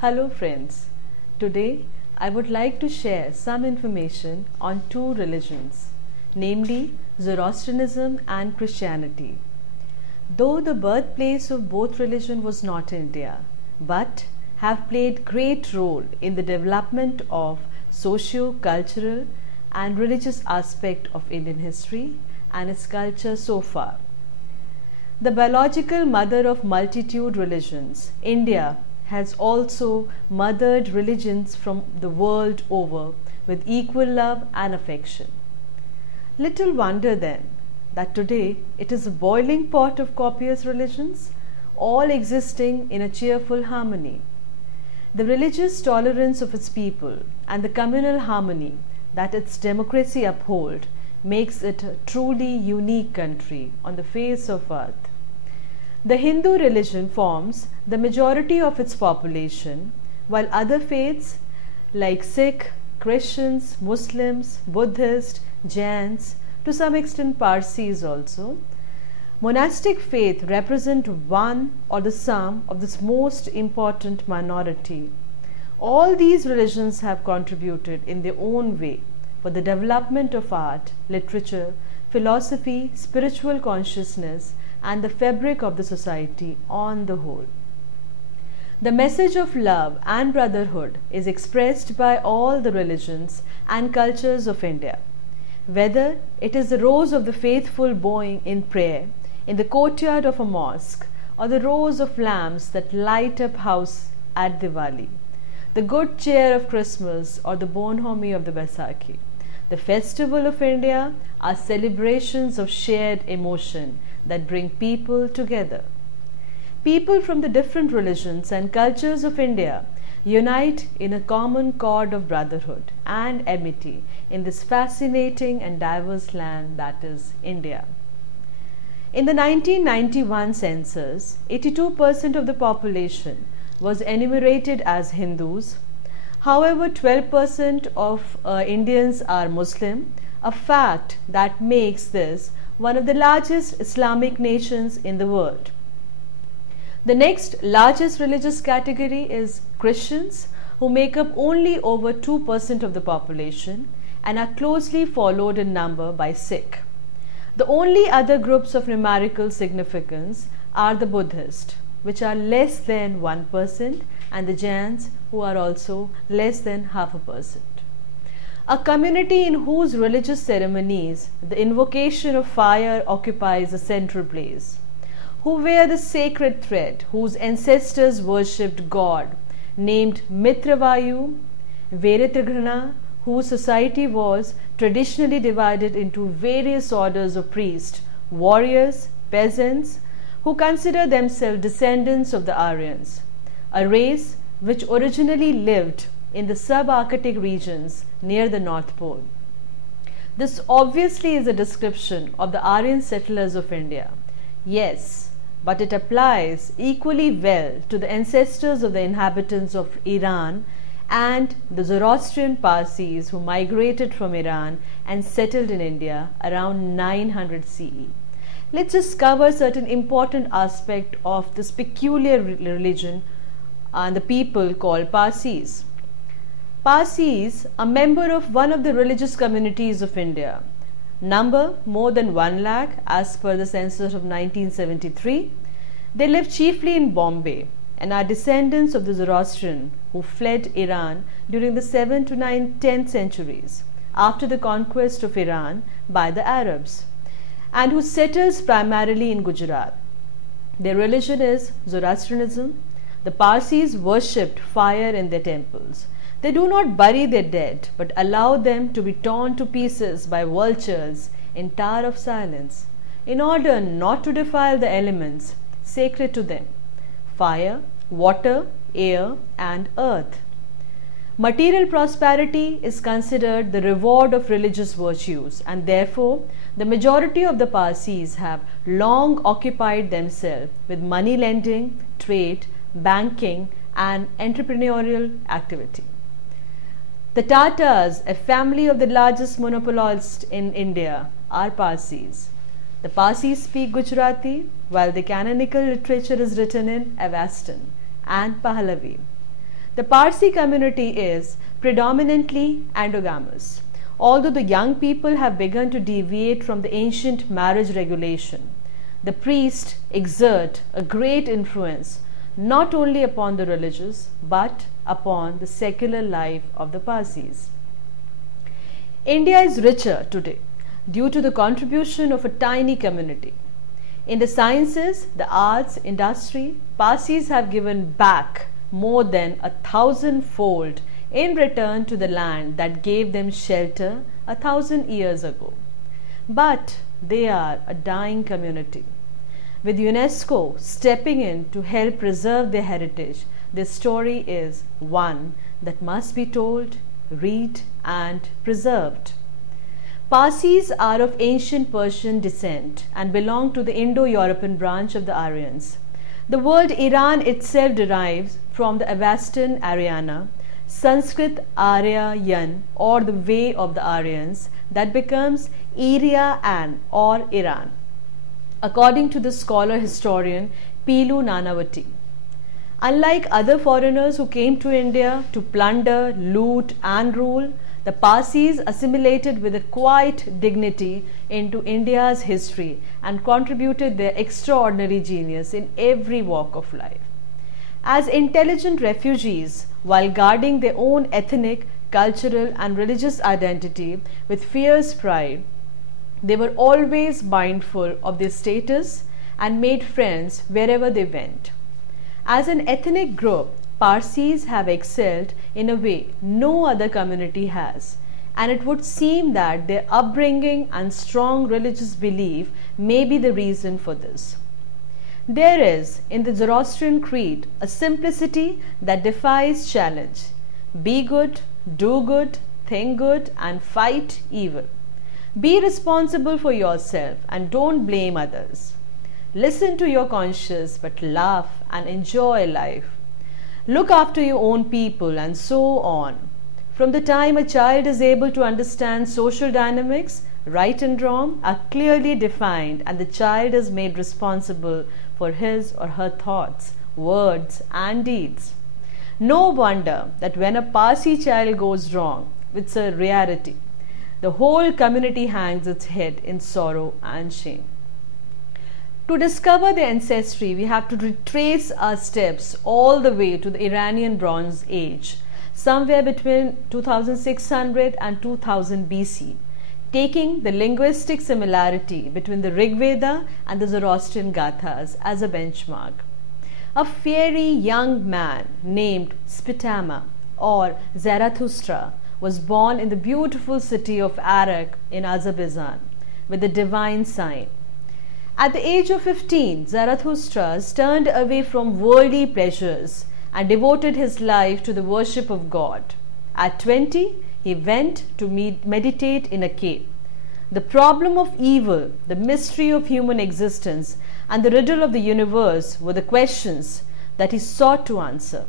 Hello friends, today I would like to share some information on two religions, namely Zoroastrianism and Christianity. Though the birthplace of both religions was not India, but have played great role in the development of socio-cultural and religious aspect of Indian history and its culture so far. The biological mother of multitude religions, India has also mothered religions from the world over with equal love and affection. Little wonder then that today it is a boiling pot of copious religions, all existing in a cheerful harmony. The religious tolerance of its people and the communal harmony that its democracy uphold makes it a truly unique country on the face of earth. The Hindu religion forms the majority of its population, while other faiths like Sikh, Christians, Muslims, Buddhists, Jains, to some extent Parsis also, monastic faith represent one or the sum of this most important minority. All these religions have contributed in their own way for the development of art, literature, philosophy, spiritual consciousness, and the fabric of the society on the whole. The message of love and brotherhood is expressed by all the religions and cultures of India. Whether it is the rows of the faithful bowing in prayer in the courtyard of a mosque or the rows of lamps that light up house at Diwali, the good cheer of Christmas or the bonhomie of the Baisakhi, the festival of India are celebrations of shared emotion that bring people together. People from the different religions and cultures of India unite in a common cord of brotherhood and amity in this fascinating and diverse land that is India. In the 1991 census, 82% of the population was enumerated as Hindus. However, 12% of Indians are Muslim, a fact that makes this one of the largest Islamic nations in the world. The next largest religious category is Christians, who make up only over 2% of the population and are closely followed in number by Sikh. The only other groups of numerical significance are the Buddhists, which are less than 1%, and the Jains, who are also less than 0.5%. A community in whose religious ceremonies the invocation of fire occupies a central place, who wear the sacred thread, whose ancestors worshipped God named Mitravayu, Veretraghna, whose society was traditionally divided into various orders of priests, warriors, peasants, who consider themselves descendants of the Aryans, a race which originally lived in the subarctic regions near the North Pole. This obviously is a description of the Aryan settlers of India. Yes, but it applies equally well to the ancestors of the inhabitants of Iran and the Zoroastrian Parsis who migrated from Iran and settled in India around 900 CE. Let's just cover certain important aspect of this peculiar religion and the people called Parsis. Parsis, a member of one of the religious communities of India, number more than 1 lakh as per the census of 1973. They live chiefly in Bombay and are descendants of the Zoroastrian who fled Iran during the 7th to 9th, 10th centuries after the conquest of Iran by the Arabs, and who settles primarily in Gujarat. Their religion is Zoroastrianism. The Parsis worshipped fire in their temples. They do not bury their dead, but allow them to be torn to pieces by vultures in Tower of Silence, in order not to defile the elements sacred to them: fire, water, air, and earth. Material prosperity is considered the reward of religious virtues, and therefore the majority of the Parsis have long occupied themselves with money lending, trade, banking, and entrepreneurial activity. The Tatars, a family of the largest monopolists in India, are Parsis. The Parsis speak Gujarati, while the canonical literature is written in Avestan and Pahlavi. The Parsi community is predominantly endogamous, although the young people have begun to deviate from the ancient marriage regulation. The priests exert a great influence not only upon the religious but upon the secular life of the Parsis. India is richer today due to the contribution of a tiny community. In the sciences, the arts, industry, Parsis have given back more than 1,000-fold in return to the land that gave them shelter 1,000 years ago. But they are a dying community. With UNESCO stepping in to help preserve their heritage, this story is one that must be told, read, and preserved. Parsis are of ancient Persian descent and belong to the Indo-European branch of the Aryans. The word Iran itself derives from the Avestan Aryana, Sanskrit Aryayan, or the way of the Aryans, that becomes Irya-an or Iran, according to the scholar historian Pilu Nanavati. Unlike other foreigners who came to India to plunder, loot, and rule, the Parsis assimilated with a quiet dignity into India's history and contributed their extraordinary genius in every walk of life. As intelligent refugees, while guarding their own ethnic, cultural, and religious identity with fierce pride, they were always mindful of their status and made friends wherever they went. As an ethnic group, Parsis have excelled in a way no other community has, and it would seem that their upbringing and strong religious belief may be the reason for this. There is in the Zoroastrian creed a simplicity that defies challenge. Be good, do good, think good, and fight evil. Be responsible for yourself and don't blame others. Listen to your conscience but laugh and enjoy life. Look after your own people and so on. From the time a child is able to understand social dynamics, right and wrong are clearly defined and the child is made responsible for his or her thoughts, words, and deeds. No wonder that when a Parsi child goes wrong, it's a reality. The whole community hangs its head in sorrow and shame. To discover their ancestry, we have to retrace our steps all the way to the Iranian Bronze Age, somewhere between 2600 and 2000 BC, taking the linguistic similarity between the Rig Veda and the Zoroastrian Gathas as a benchmark. A fiery young man named Spitama or Zarathustra was born in the beautiful city of Arak in Azerbaijan with a divine sign. At the age of 15, Zarathustra turned away from worldly pleasures and devoted his life to the worship of God. At 20, he went to meditate in a cave. The problem of evil, the mystery of human existence, and the riddle of the universe were the questions that he sought to answer.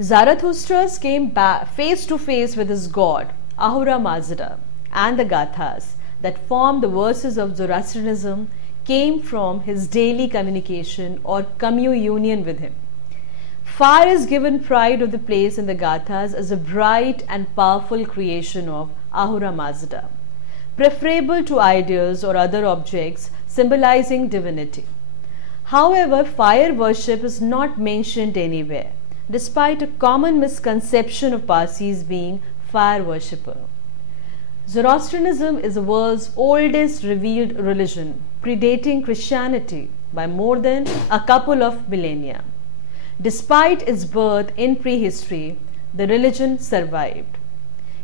Zarathustra came back face to face with his god, Ahura Mazda, and the Gathas that form the verses of Zoroastrianism came from his daily communication or communion with him. Fire is given pride of the place in the Gathas as a bright and powerful creation of Ahura Mazda, preferable to ideas or other objects symbolizing divinity. However, fire worship is not mentioned anywhere, despite a common misconception of Parsis being fire worshipper. Zoroastrianism is the world's oldest revealed religion, predating Christianity by more than a couple of millennia. Despite its birth in prehistory, the religion survived.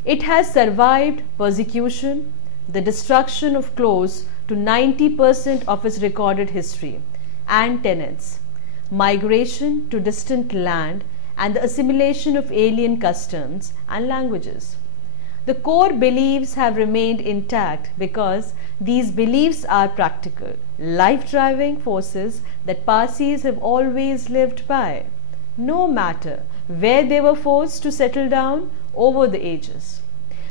It has survived persecution, the destruction of close to 90% of its recorded history and tenets, migration to distant land, and the assimilation of alien customs and languages. The core beliefs have remained intact because these beliefs are practical, life-driving forces that Parsis have always lived by, no matter where they were forced to settle down over the ages.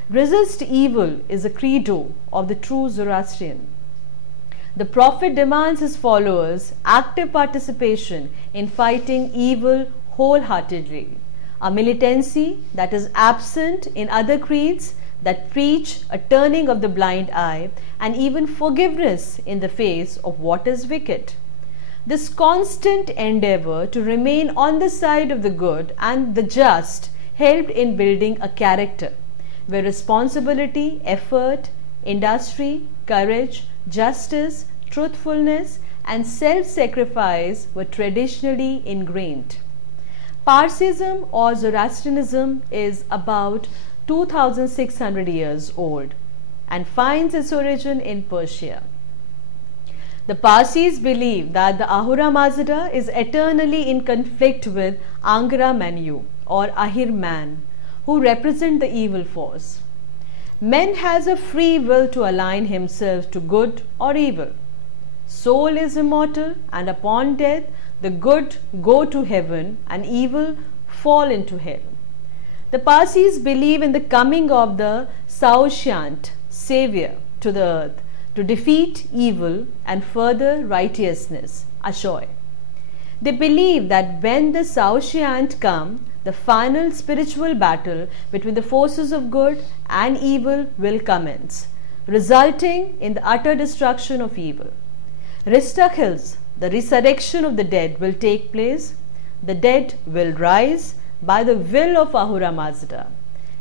Resist evil is a credo of the true Zoroastrian. The Prophet demands his followers active participation in fighting evil wholeheartedly, a militancy that is absent in other creeds that preach a turning of the blind eye and even forgiveness in the face of what is wicked. This constant endeavor to remain on the side of the good and the just helped in building a character where responsibility, effort, industry, courage, justice, truthfulness, and self-sacrifice were traditionally ingrained. Parsism or Zoroastrianism is about 2600 years old and finds its origin in Persia. The Parsis believe that the Ahura Mazda is eternally in conflict with Angra Mainyu or Ahir Man, who represent the evil force. Man has a free will to align himself to good or evil. Soul is immortal, and upon death the good go to heaven and evil fall into hell. The Parsis believe in the coming of the Saoshyant, Savior, to the earth to defeat evil and further righteousness, Ashoy. They believe that when the Saoshyant come, the final spiritual battle between the forces of good and evil will commence, resulting in the utter destruction of evil. Ristakils, the resurrection of the dead, will take place. The dead will rise by the will of Ahura Mazda,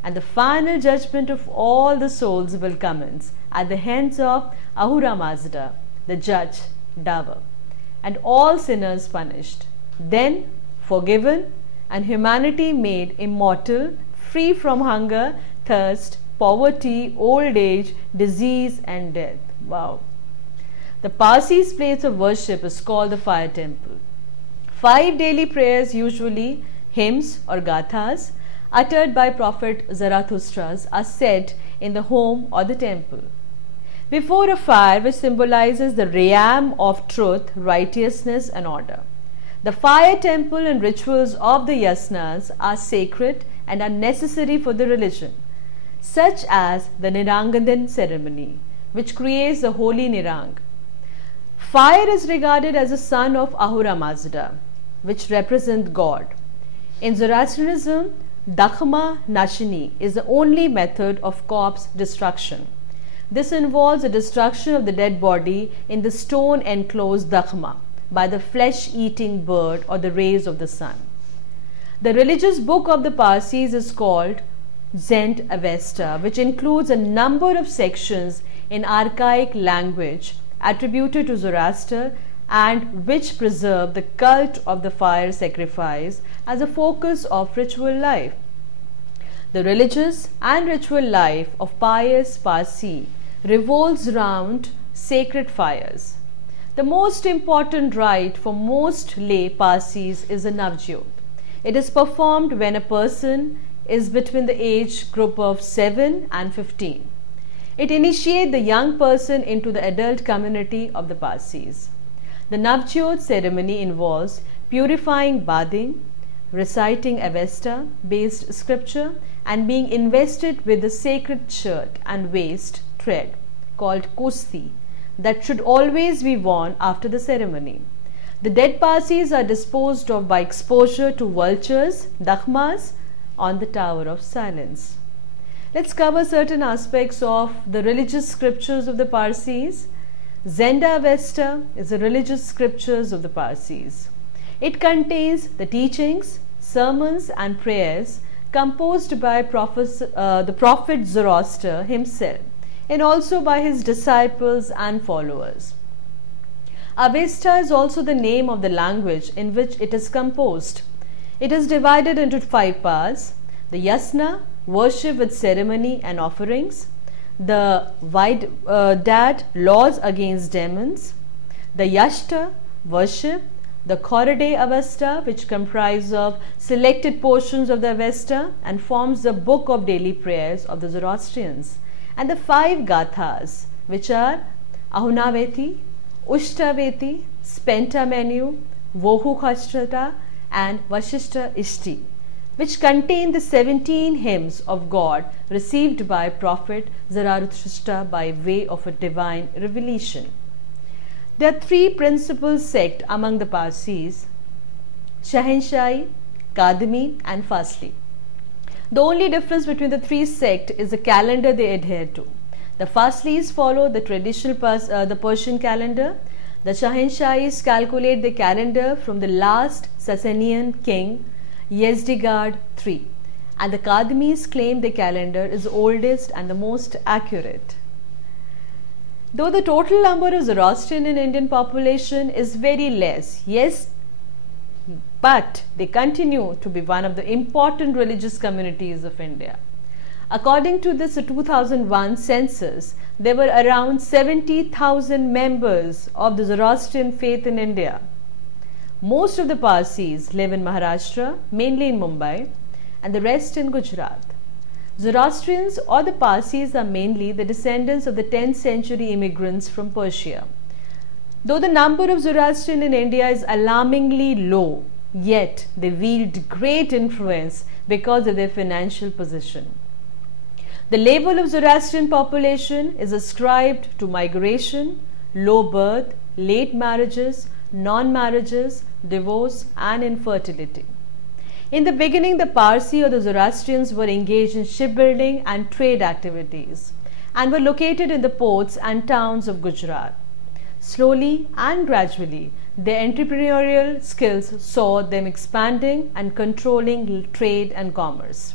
and the final judgment of all the souls will commence at the hands of Ahura Mazda, the judge, Dava, and all sinners punished, then forgiven, and humanity made immortal, free from hunger, thirst, poverty, old age, disease, and death. Wow. The Parsis' place of worship is called the fire temple. 5 daily prayers, usually hymns or gathas, uttered by Prophet Zarathustra, are said in the home or the temple. Before a fire which symbolizes the realm of truth, righteousness, and order. The fire temple and rituals of the yasnas are sacred and are necessary for the religion, such as the Nirangadan ceremony, which creates the holy Nirang. Fire is regarded as a son of Ahura Mazda, which represents God. In Zoroastrianism, Dakhma Nashini is the only method of corpse destruction. This involves the destruction of the dead body in the stone enclosed dakhma by the flesh-eating bird or the rays of the sun. The religious book of the Parsis is called Zend Avesta, which includes a number of sections in archaic language attributed to Zoroaster and which preserve the cult of the fire sacrifice as a focus of ritual life. The religious and ritual life of pious Parsi revolves around sacred fires. The most important rite for most lay Parsis is the Navjot. It is performed when a person is between the age group of 7 and 15. It initiates the young person into the adult community of the Parsis. The Navjot ceremony involves purifying bathing, reciting Avesta based scripture, and being invested with the sacred shirt and waist thread called kusti that should always be worn after the ceremony. The dead Parsis are disposed of by exposure to vultures, dakhmas, on the Tower of Silence. Let's cover certain aspects of the religious scriptures of the Parsis. Zenda Avesta is the religious scriptures of the Parsis. It contains the teachings, sermons, and prayers composed by the Prophet Zoroaster himself and also by his disciples and followers. Avesta is also the name of the language in which it is composed. It is divided into 5 parts: the Yasna, worship with ceremony and offerings; the Dad, laws against demons; the Yashta, worship; the Khorade Avesta, which comprise of selected portions of the Avesta and forms the book of daily prayers of the Zoroastrians; and the 5 Gathas, which are Ahunaveti, Ushtaveti, Spenta Menu, Vohu Khashrata, and Vashishta Ishti, which contain the 17 hymns of God received by Prophet Zarathustra by way of a divine revelation. There are 3 principal sects among the Parsis: Shahenshai, Kadmi and Fasli. The only difference between the three sects is the calendar they adhere to. The Faslis follow the traditional the Persian calendar. The Shahenshahis calculate the calendar from the last Sasanian king, Yezdegerd III, and the Kadmis claim the calendar is the oldest and the most accurate. Though the total number of Zoroastrian in Indian population is very less, yes, but they continue to be one of the important religious communities of India. According to this 2001 census, there were around 70,000 members of the Zoroastrian faith in India. Most of the Parsis live in Maharashtra, mainly in Mumbai, and the rest in Gujarat. Zoroastrians or the Parsis are mainly the descendants of the 10th century immigrants from Persia. Though the number of Zoroastrian in India is alarmingly low, yet they wield great influence because of their financial position. The level of Zoroastrian population is ascribed to migration, low birth, late marriages, non-marriages, divorce and infertility. In the beginning, the Parsi or the Zoroastrians were engaged in shipbuilding and trade activities and were located in the ports and towns of Gujarat. Slowly and gradually, their entrepreneurial skills saw them expanding and controlling trade and commerce.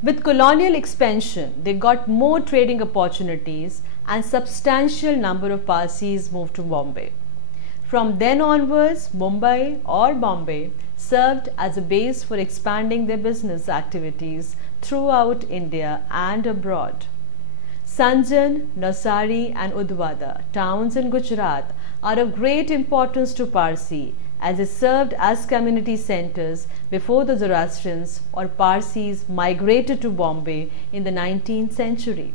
With colonial expansion, they got more trading opportunities and substantial number of Parsis moved to Bombay. From then onwards, Mumbai or Bombay served as a base for expanding their business activities throughout India and abroad. Sanjan, Navsari and Udwada, towns in Gujarat, are of great importance to Parsi as they served as community centers before the Zoroastrians or Parsis migrated to Bombay in the 19th century.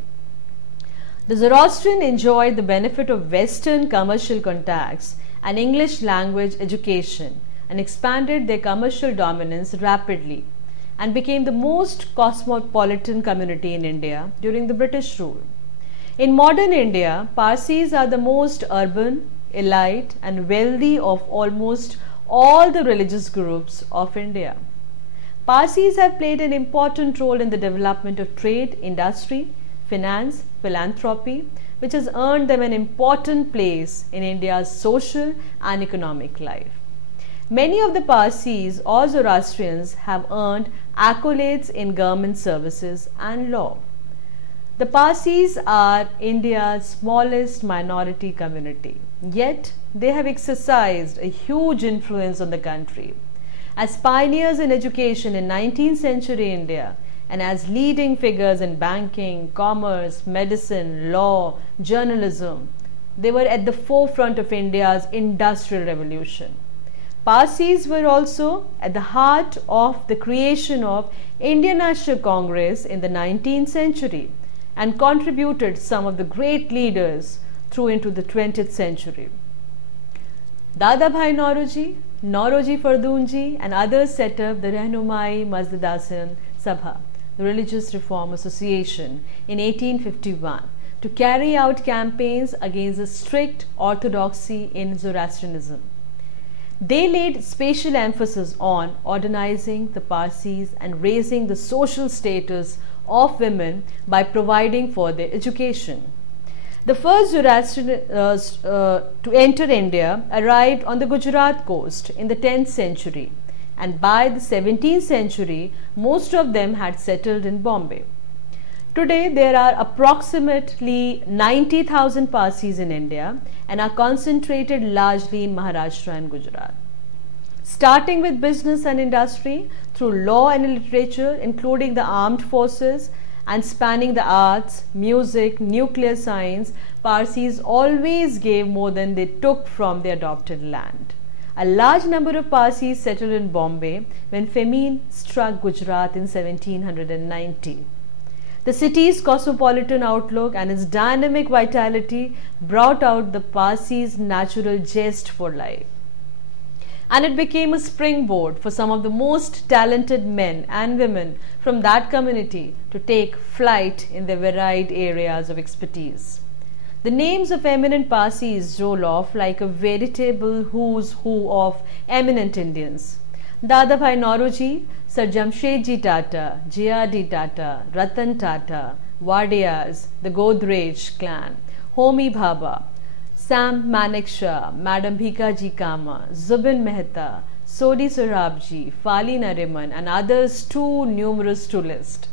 The Zoroastrian enjoyed the benefit of Western commercial contacts and English language education and expanded their commercial dominance rapidly and became the most cosmopolitan community in India during the British rule. In modern India, Parsis are the most urban, elite and wealthy of almost all the religious groups of India. Parsis have played an important role in the development of trade, industry, finance, philanthropy, which has earned them an important place in India's social and economic life. Many of the Parsis or Zoroastrians have earned accolades in government services and law. The Parsis are India's smallest minority community, yet they have exercised a huge influence on the country. As pioneers in education in 19th century India and as leading figures in banking, commerce, medicine, law, journalism, they were at the forefront of India's industrial revolution. Parsis were also at the heart of the creation of Indian National Congress in the 19th century and contributed some of the great leaders through into the 20th century. Dadabhai Nauroji, Nauroji Fardoonji and others set up the Rahnumai Mazdasan Sabha, the Religious Reform Association, in 1851 to carry out campaigns against the strict orthodoxy in Zoroastrianism. They laid special emphasis on organizing the Parsis and raising the social status of women by providing for their education. The first Zoroastrian to enter India arrived on the Gujarat coast in the 10th century, and by the 17th century, most of them had settled in Bombay. Today, there are approximately 90,000 Parsis in India and are concentrated largely in Maharashtra and Gujarat. Starting with business and industry, through law and literature, including the armed forces, and spanning the arts, music, nuclear science, Parsis always gave more than they took from their adopted land. A large number of Parsis settled in Bombay when famine struck Gujarat in 1790. The city's cosmopolitan outlook and its dynamic vitality brought out the Parsis' natural zest for life. And it became a springboard for some of the most talented men and women from that community to take flight in their varied areas of expertise. The names of eminent Parsis roll off like a veritable who's who of eminent Indians. Dadabhai Nauroji, Sir Jamshedji Tata, J.R.D. Tata, Ratan Tata, Wadiyas, the Godrej clan, Homi Bhabha, Sam Manekshaw, Madam Bhikaji Kama, Zubin Mehta, Sodi Sorabji, Fali Nariman and others too numerous to list.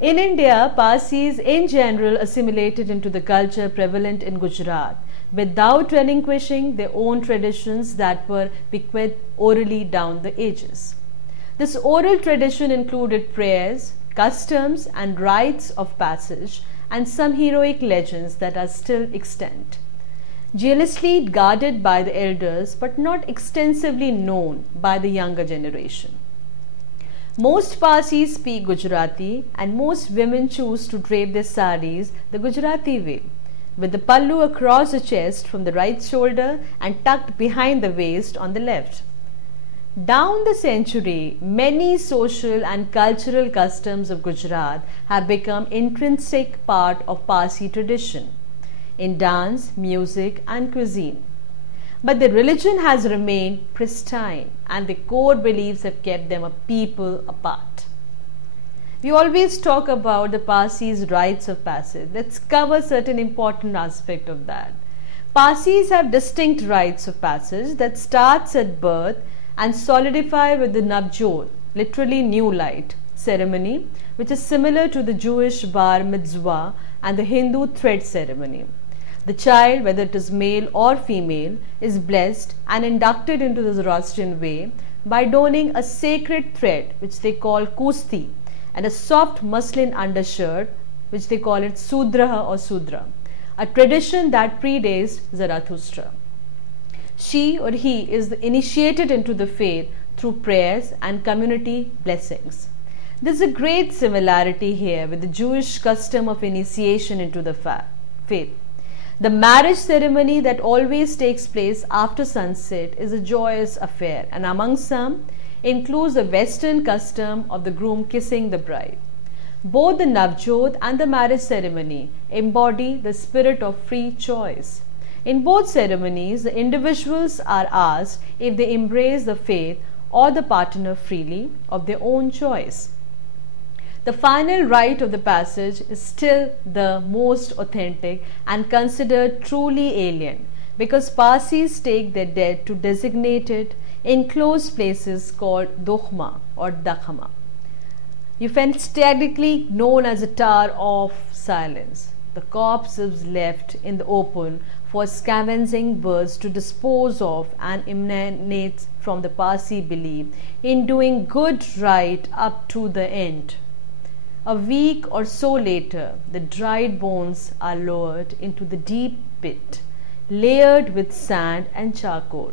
In India, Parsis in general assimilated into the culture prevalent in Gujarat without relinquishing their own traditions that were bequeathed orally down the ages. This oral tradition included prayers, customs and rites of passage and some heroic legends that are still extant. Jealously guarded by the elders but not extensively known by the younger generation. Most Parsis speak Gujarati and most women choose to drape their saris the Gujarati way, with the pallu across the chest from the right shoulder and tucked behind the waist on the left. Down the century, many social and cultural customs of Gujarat have become intrinsic part of Parsi tradition in dance, music and cuisine. But the religion has remained pristine and the core beliefs have kept them a people apart. We always talk about the Parsis' rites of passage. Let's cover certain important aspect of that. Parsis have distinct rites of passage that starts at birth and solidify with the Navjot, literally new light, ceremony, which is similar to the Jewish bar mitzvah and the Hindu thread ceremony. The child, whether it is male or female, is blessed and inducted into the Zoroastrian way by donning a sacred thread which they call kusti and a soft muslin undershirt which they call it sudraha or sudra, a tradition that predates Zarathustra. She or he is initiated into the faith through prayers and community blessings. There is a great similarity here with the Jewish custom of initiation into the faith. The marriage ceremony that always takes place after sunset is a joyous affair and among some includes the Western custom of the groom kissing the bride. Both the Navjot and the marriage ceremony embody the spirit of free choice. In both ceremonies, the individuals are asked if they embrace the faith or the partner freely of their own choice. The final rite of the passage is still the most authentic and considered truly alien because Parsis take their dead to designated enclosed places called dokhma or dakhama, euphemistically known as a tower of silence. The corpse is left in the open for scavenging birds to dispose of and emanates from the Parsi belief in doing good right up to the end. A week or so later, the dried bones are lowered into the deep pit, layered with sand and charcoal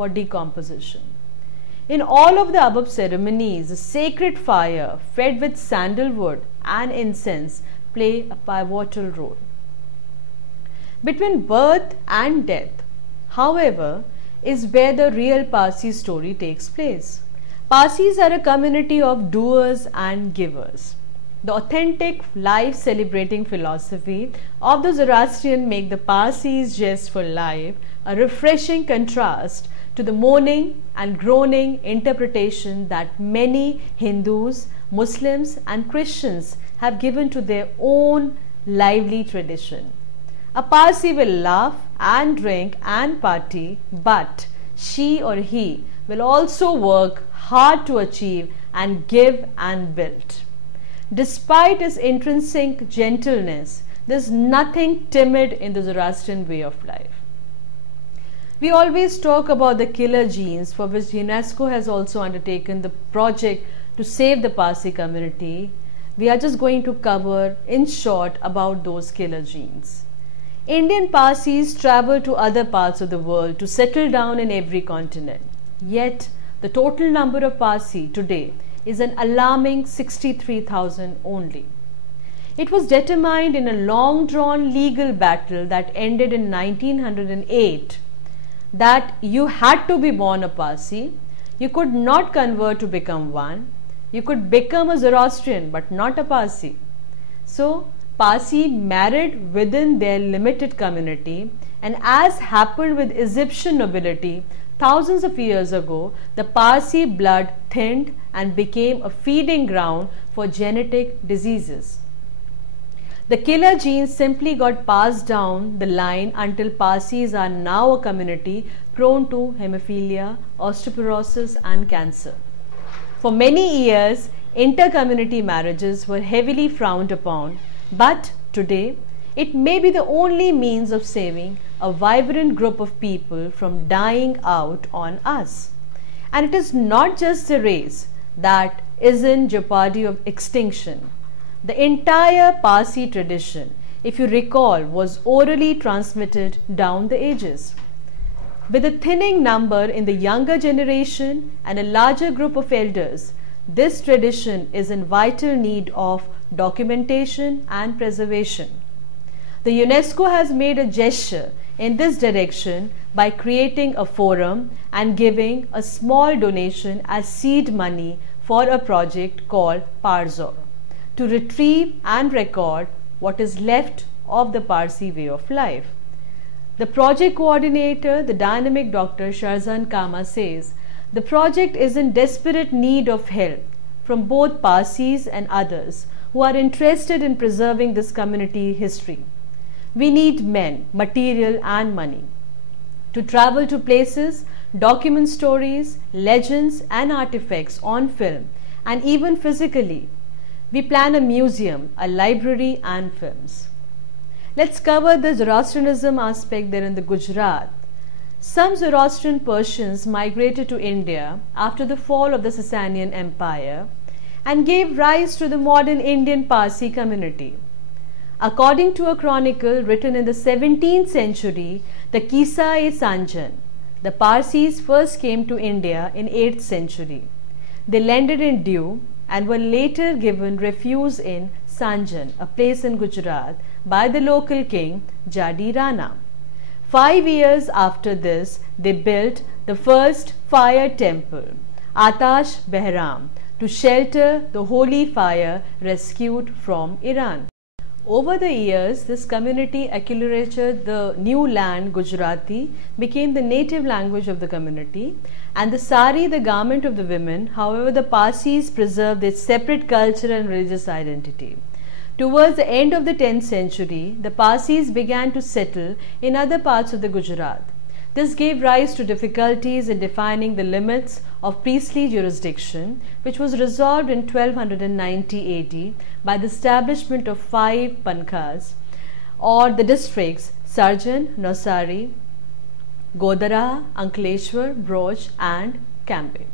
for decomposition. In all of the above ceremonies, the sacred fire fed with sandalwood and incense play a pivotal role. Between birth and death, however, is where the real Parsi story takes place. Parsis are a community of doers and givers. The authentic life celebrating philosophy of the Zoroastrian make the Parsis zest for life a refreshing contrast to the moaning and groaning interpretation that many Hindus, Muslims and Christians have given to their own lively tradition. A Parsi will laugh and drink and party, but she or he will also work hard to achieve and give and build. Despite its intrinsic gentleness, there is nothing timid in the Zoroastrian way of life. We always talk about the killer genes for which UNESCO has also undertaken the project to save the Parsi community. We are just going to cover in short about those killer genes. Indian Parsis travel to other parts of the world to settle down in every continent. Yet, the total number of Parsi today is an alarming 63,000 only. It was determined in a long-drawn legal battle that ended in 1908 that you had to be born a Parsi, you could not convert to become one, you could become a Zoroastrian but not a Parsi. So, Parsi married within their limited community, and as happened with Egyptian nobility thousands of years ago, the Parsi blood thinned and became a feeding ground for genetic diseases. The killer genes simply got passed down the line until Parsis are now a community prone to hemophilia, osteoporosis, and cancer. For many years, inter-community marriages were heavily frowned upon, but today it may be the only means of saving a vibrant group of people from dying out on us. And it is not just the race that is in jeopardy of extinction. The entire Parsi tradition, if you recall, was orally transmitted down the ages. With a thinning number in the younger generation and a larger group of elders, this tradition is in vital need of documentation and preservation. The UNESCO has made a gesture in this direction by creating a forum and giving a small donation as seed money for a project called Parzor to retrieve and record what is left of the Parsi way of life. The project coordinator, the dynamic Dr. Sharzan Kama, says the project is in desperate need of help from both Parsis and others who are interested in preserving this community history. We need men, material, and money to travel to places, document stories, legends, and artifacts on film, and even physically. We plan a museum, a library, and films. Let's cover the Zoroastrianism aspect there in the Gujarat. Some Zoroastrian Persians migrated to India after the fall of the Sasanian Empire and gave rise to the modern Indian Parsi community. According to a chronicle written in the 17th century, the Kissa-e-Sanjan, the Parsis first came to India in 8th century. They landed in Diu and were later given refuge in Sanjan, a place in Gujarat, by the local king Jadi Rana. 5 years after this, they built the first fire temple, Atash Behram, to shelter the holy fire rescued from Iran. Over the years, this community acculturated the new land Gujarati, became the native language of the community, and the sari, the garment of the women. However, the Parsis preserved their separate cultural and religious identity. Towards the end of the 10th century, the Parsis began to settle in other parts of the Gujarat. This gave rise to difficulties in defining the limits of priestly jurisdiction, which was resolved in 1290 AD by the establishment of 5 pankhas, or the districts Sarjan, Nausari, Godara, Ankleshwar, Broch, and Cambe.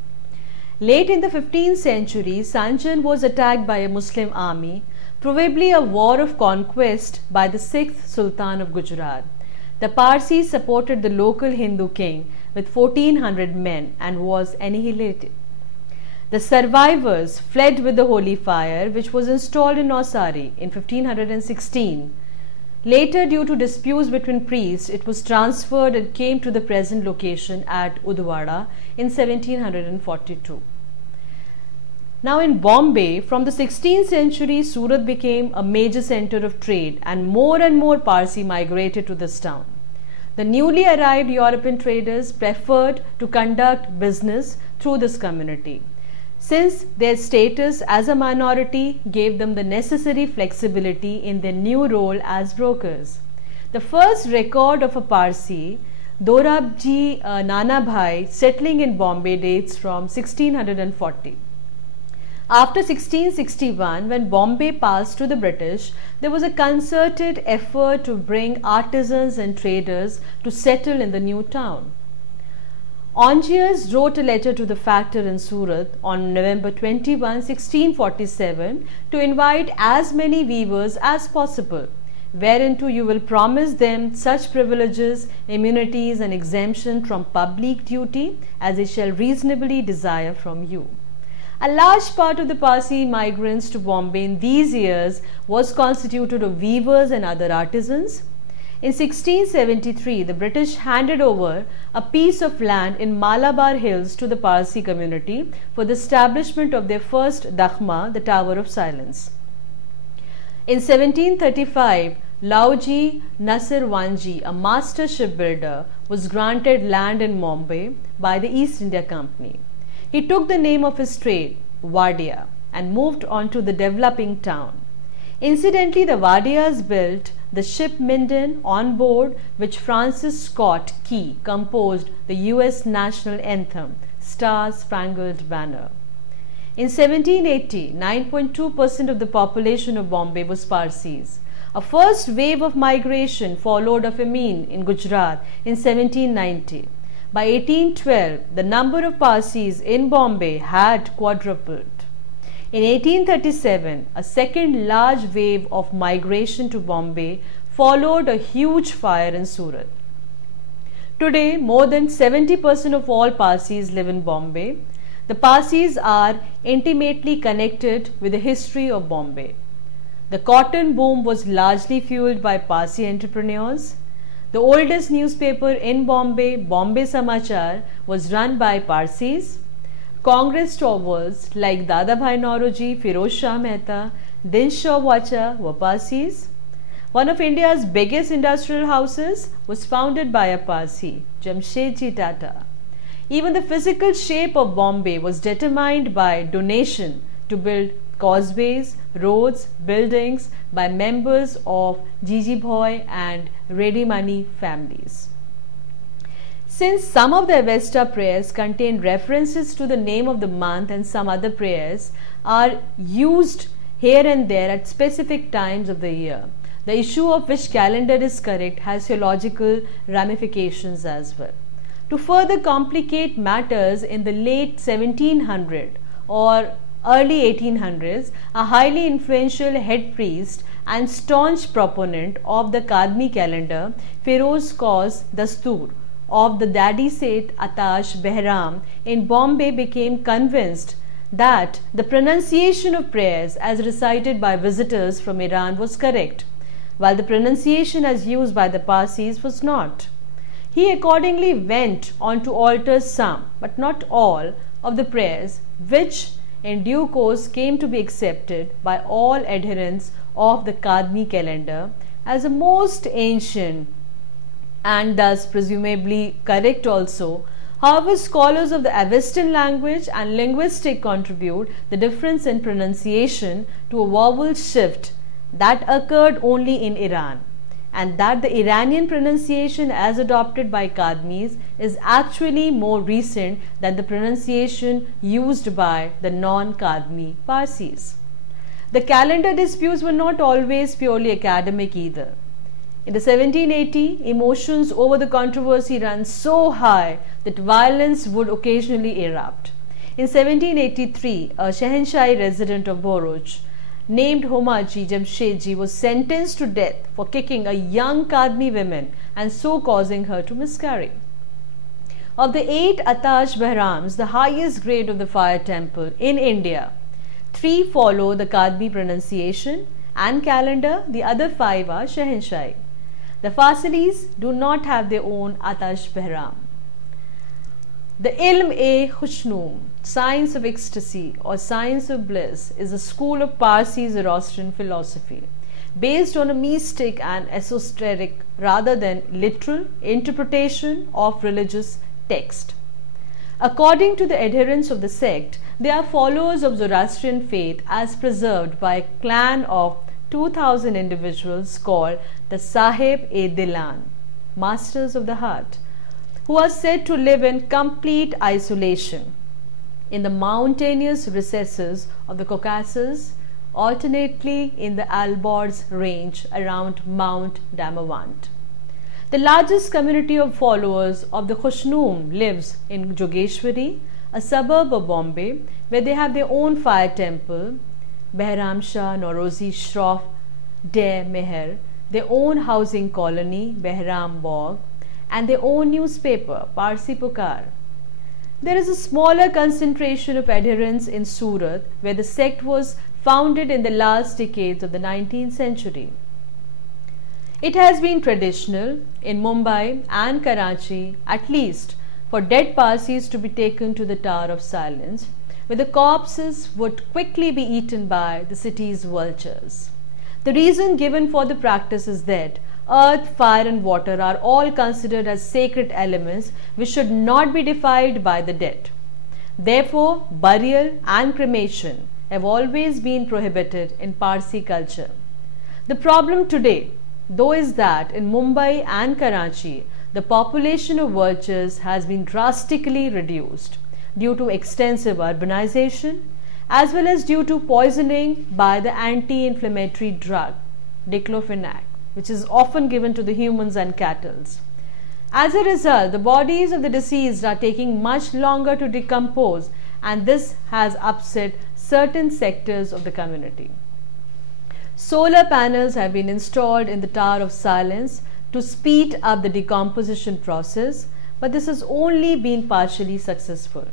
Late in the 15th century, Sanjan was attacked by a Muslim army, probably a war of conquest by the 6th Sultan of Gujarat. The Parsis supported the local Hindu king with 1400 men and was annihilated. The survivors fled with the holy fire, which was installed in Nausari in 1516. Later, due to disputes between priests, it was transferred and came to the present location at Udwara in 1742. Now in Bombay, from the 16th century, Surat became a major center of trade and more Parsi migrated to this town. The newly arrived European traders preferred to conduct business through this community, since their status as a minority gave them the necessary flexibility in their new role as brokers. The first record of a Parsi, Dorabji Nanabhai, settling in Bombay dates from 1640. After 1661, when Bombay passed to the British, there was a concerted effort to bring artisans and traders to settle in the new town. Ongiers wrote a letter to the factor in Surat on November 21, 1647 to invite as many weavers as possible, whereinto you will promise them such privileges, immunities and exemption from public duty as they shall reasonably desire from you. A large part of the Parsi migrants to Bombay in these years was constituted of weavers and other artisans. In 1673, the British handed over a piece of land in Malabar Hills to the Parsi community for the establishment of their first dakhma, the Tower of Silence. In 1735, Lauji Nasirwanji, a master shipbuilder, was granted land in Bombay by the East India Company. He took the name of his trade, Wadia, and moved on to the developing town. Incidentally, the Wadias built the ship Minden, on board which Francis Scott Key composed the US national anthem, Star Spangled Banner. In 1780, 9.2% of the population of Bombay was Parsis. A first wave of migration followed a famine in Gujarat in 1790. By 1812, the number of Parsis in Bombay had quadrupled. In 1837, a second large wave of migration to Bombay followed a huge fire in Surat. Today, more than 70% of all Parsis live in Bombay. The Parsis are intimately connected with the history of Bombay. The cotton boom was largely fueled by Parsi entrepreneurs. The oldest newspaper in Bombay, Bombay Samachar, was run by Parsis. Congress stalwarts like Dadabhai Naoroji, Firoz Shah Mehta, Dinshaw Wacha were Parsis. One of India's biggest industrial houses was founded by a Parsi, Jamshedji Tata. Even the physical shape of Bombay was determined by donation to build causeways, roads, buildings by members of Jijibhoy and Ready Money families. Since some of the Avesta prayers contain references to the name of the month and some other prayers are used here and there at specific times of the year, the issue of which calendar is correct has theological ramifications as well. To further complicate matters, in the late 1700s or early 1800s, a highly influential head priest and staunch proponent of the Kadmi calendar, Feroz Kaus Dastur, of the Dadi Seth Atash Behram in Bombay, became convinced that the pronunciation of prayers as recited by visitors from Iran was correct, while the pronunciation as used by the Parsis was not. He accordingly went on to alter some, but not all, of the prayers, which in due course came to be accepted by all adherents of the Kadmi calendar as a most ancient and thus presumably correct also. However, scholars of the Avestan language and linguistic contribute the difference in pronunciation to a vowel shift that occurred only in Iran, and that the Iranian pronunciation as adopted by Kadmis is actually more recent than the pronunciation used by the non-Kadmi Parsis. The calendar disputes were not always purely academic either. In the 1780, emotions over the controversy ran so high that violence would occasionally erupt. In 1783, a Shahanshai resident of Boroch named Homaji Jamshedji was sentenced to death for kicking a young Kadmi woman and so causing her to miscarry. Of the 8 Atash Behrams, the highest grade of the fire temple in India, 3 follow the Kadmi pronunciation and calendar, the other 5 are Shahanshai. The Fasilis do not have their own Atash Behram. The Ilm-e-Khushnum, science of ecstasy or science of bliss, is a school of Parsi Zoroastrian philosophy based on a mystic and esoteric rather than literal interpretation of religious text. According to the adherents of the sect, they are followers of Zoroastrian faith as preserved by a clan of 2000 individuals called the Sahib-e-Dilan, masters of the heart, who are said to live in complete isolation in the mountainous recesses of the Caucasus, alternately in the Alborz range around Mount Damavand. The largest community of followers of the Khushnum lives in Jogeshwari, a suburb of Bombay, where they have their own fire temple, Behram Shah Naorozi Shroff de Meher, their own housing colony, Behram Bog, and their own newspaper, Parsi Pukar. There is a smaller concentration of adherents in Surat, where the sect was founded in the last decades of the 19th century. It has been traditional in Mumbai and Karachi, at least, for dead Parsis to be taken to the Tower of Silence, where the corpses would quickly be eaten by the city's vultures. The reason given for the practice is that earth, fire and water are all considered as sacred elements which should not be defiled by the dead. Therefore, burial and cremation have always been prohibited in Parsi culture. The problem today, though, is that in Mumbai and Karachi, the population of vultures has been drastically reduced due to extensive urbanization as well as due to poisoning by the anti-inflammatory drug diclofenac, which is often given to the humans and cattle. As a result, the bodies of the deceased are taking much longer to decompose, and this has upset certain sectors of the community. Solar panels have been installed in the Tower of Silence to speed up the decomposition process, but this has only been partially successful.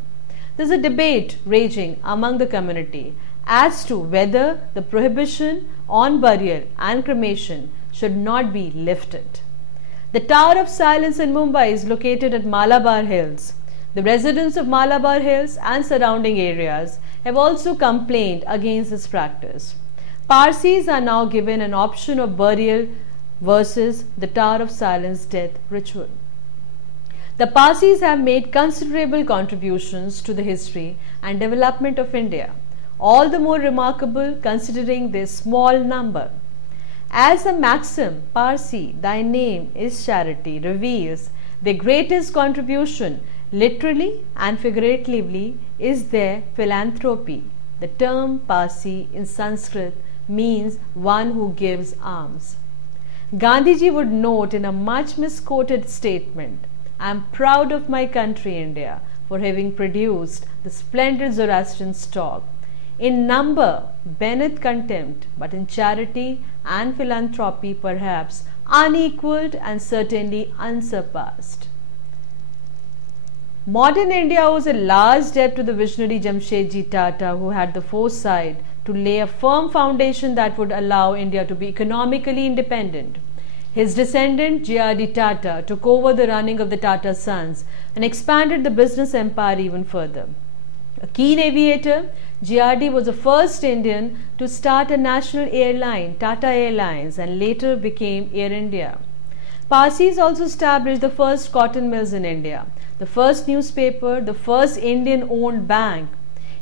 There is a debate raging among the community as to whether the prohibition on burial and cremation should not be lifted. The Tower of Silence in Mumbai is located at Malabar Hills. The residents of Malabar Hills and surrounding areas have also complained against this practice. Parsis are now given an option of burial versus the Tower of Silence death ritual. The Parsis have made considerable contributions to the history and development of India, all the more remarkable considering their small number. As the maxim, Parsi, thy name is charity, reveals, their greatest contribution, literally and figuratively, is their philanthropy. The term Parsi in Sanskrit means one who gives alms. Gandhiji would note in a much misquoted statement, I am proud of my country India for having produced the splendid Zoroastrian stock. In number, beneath contempt, but in charity and philanthropy perhaps unequaled and certainly unsurpassed. Modern India owes a large debt to the visionary Jamshedji Tata, who had the foresight to lay a firm foundation that would allow India to be economically independent. His descendant J.R.D. Tata took over the running of the Tata Sons and expanded the business empire even further. A keen aviator, J.R.D. was the first Indian to start a national airline, Tata Airlines, and later became Air India. Parsis also established the first cotton mills in India, the first newspaper, the first Indian-owned bank.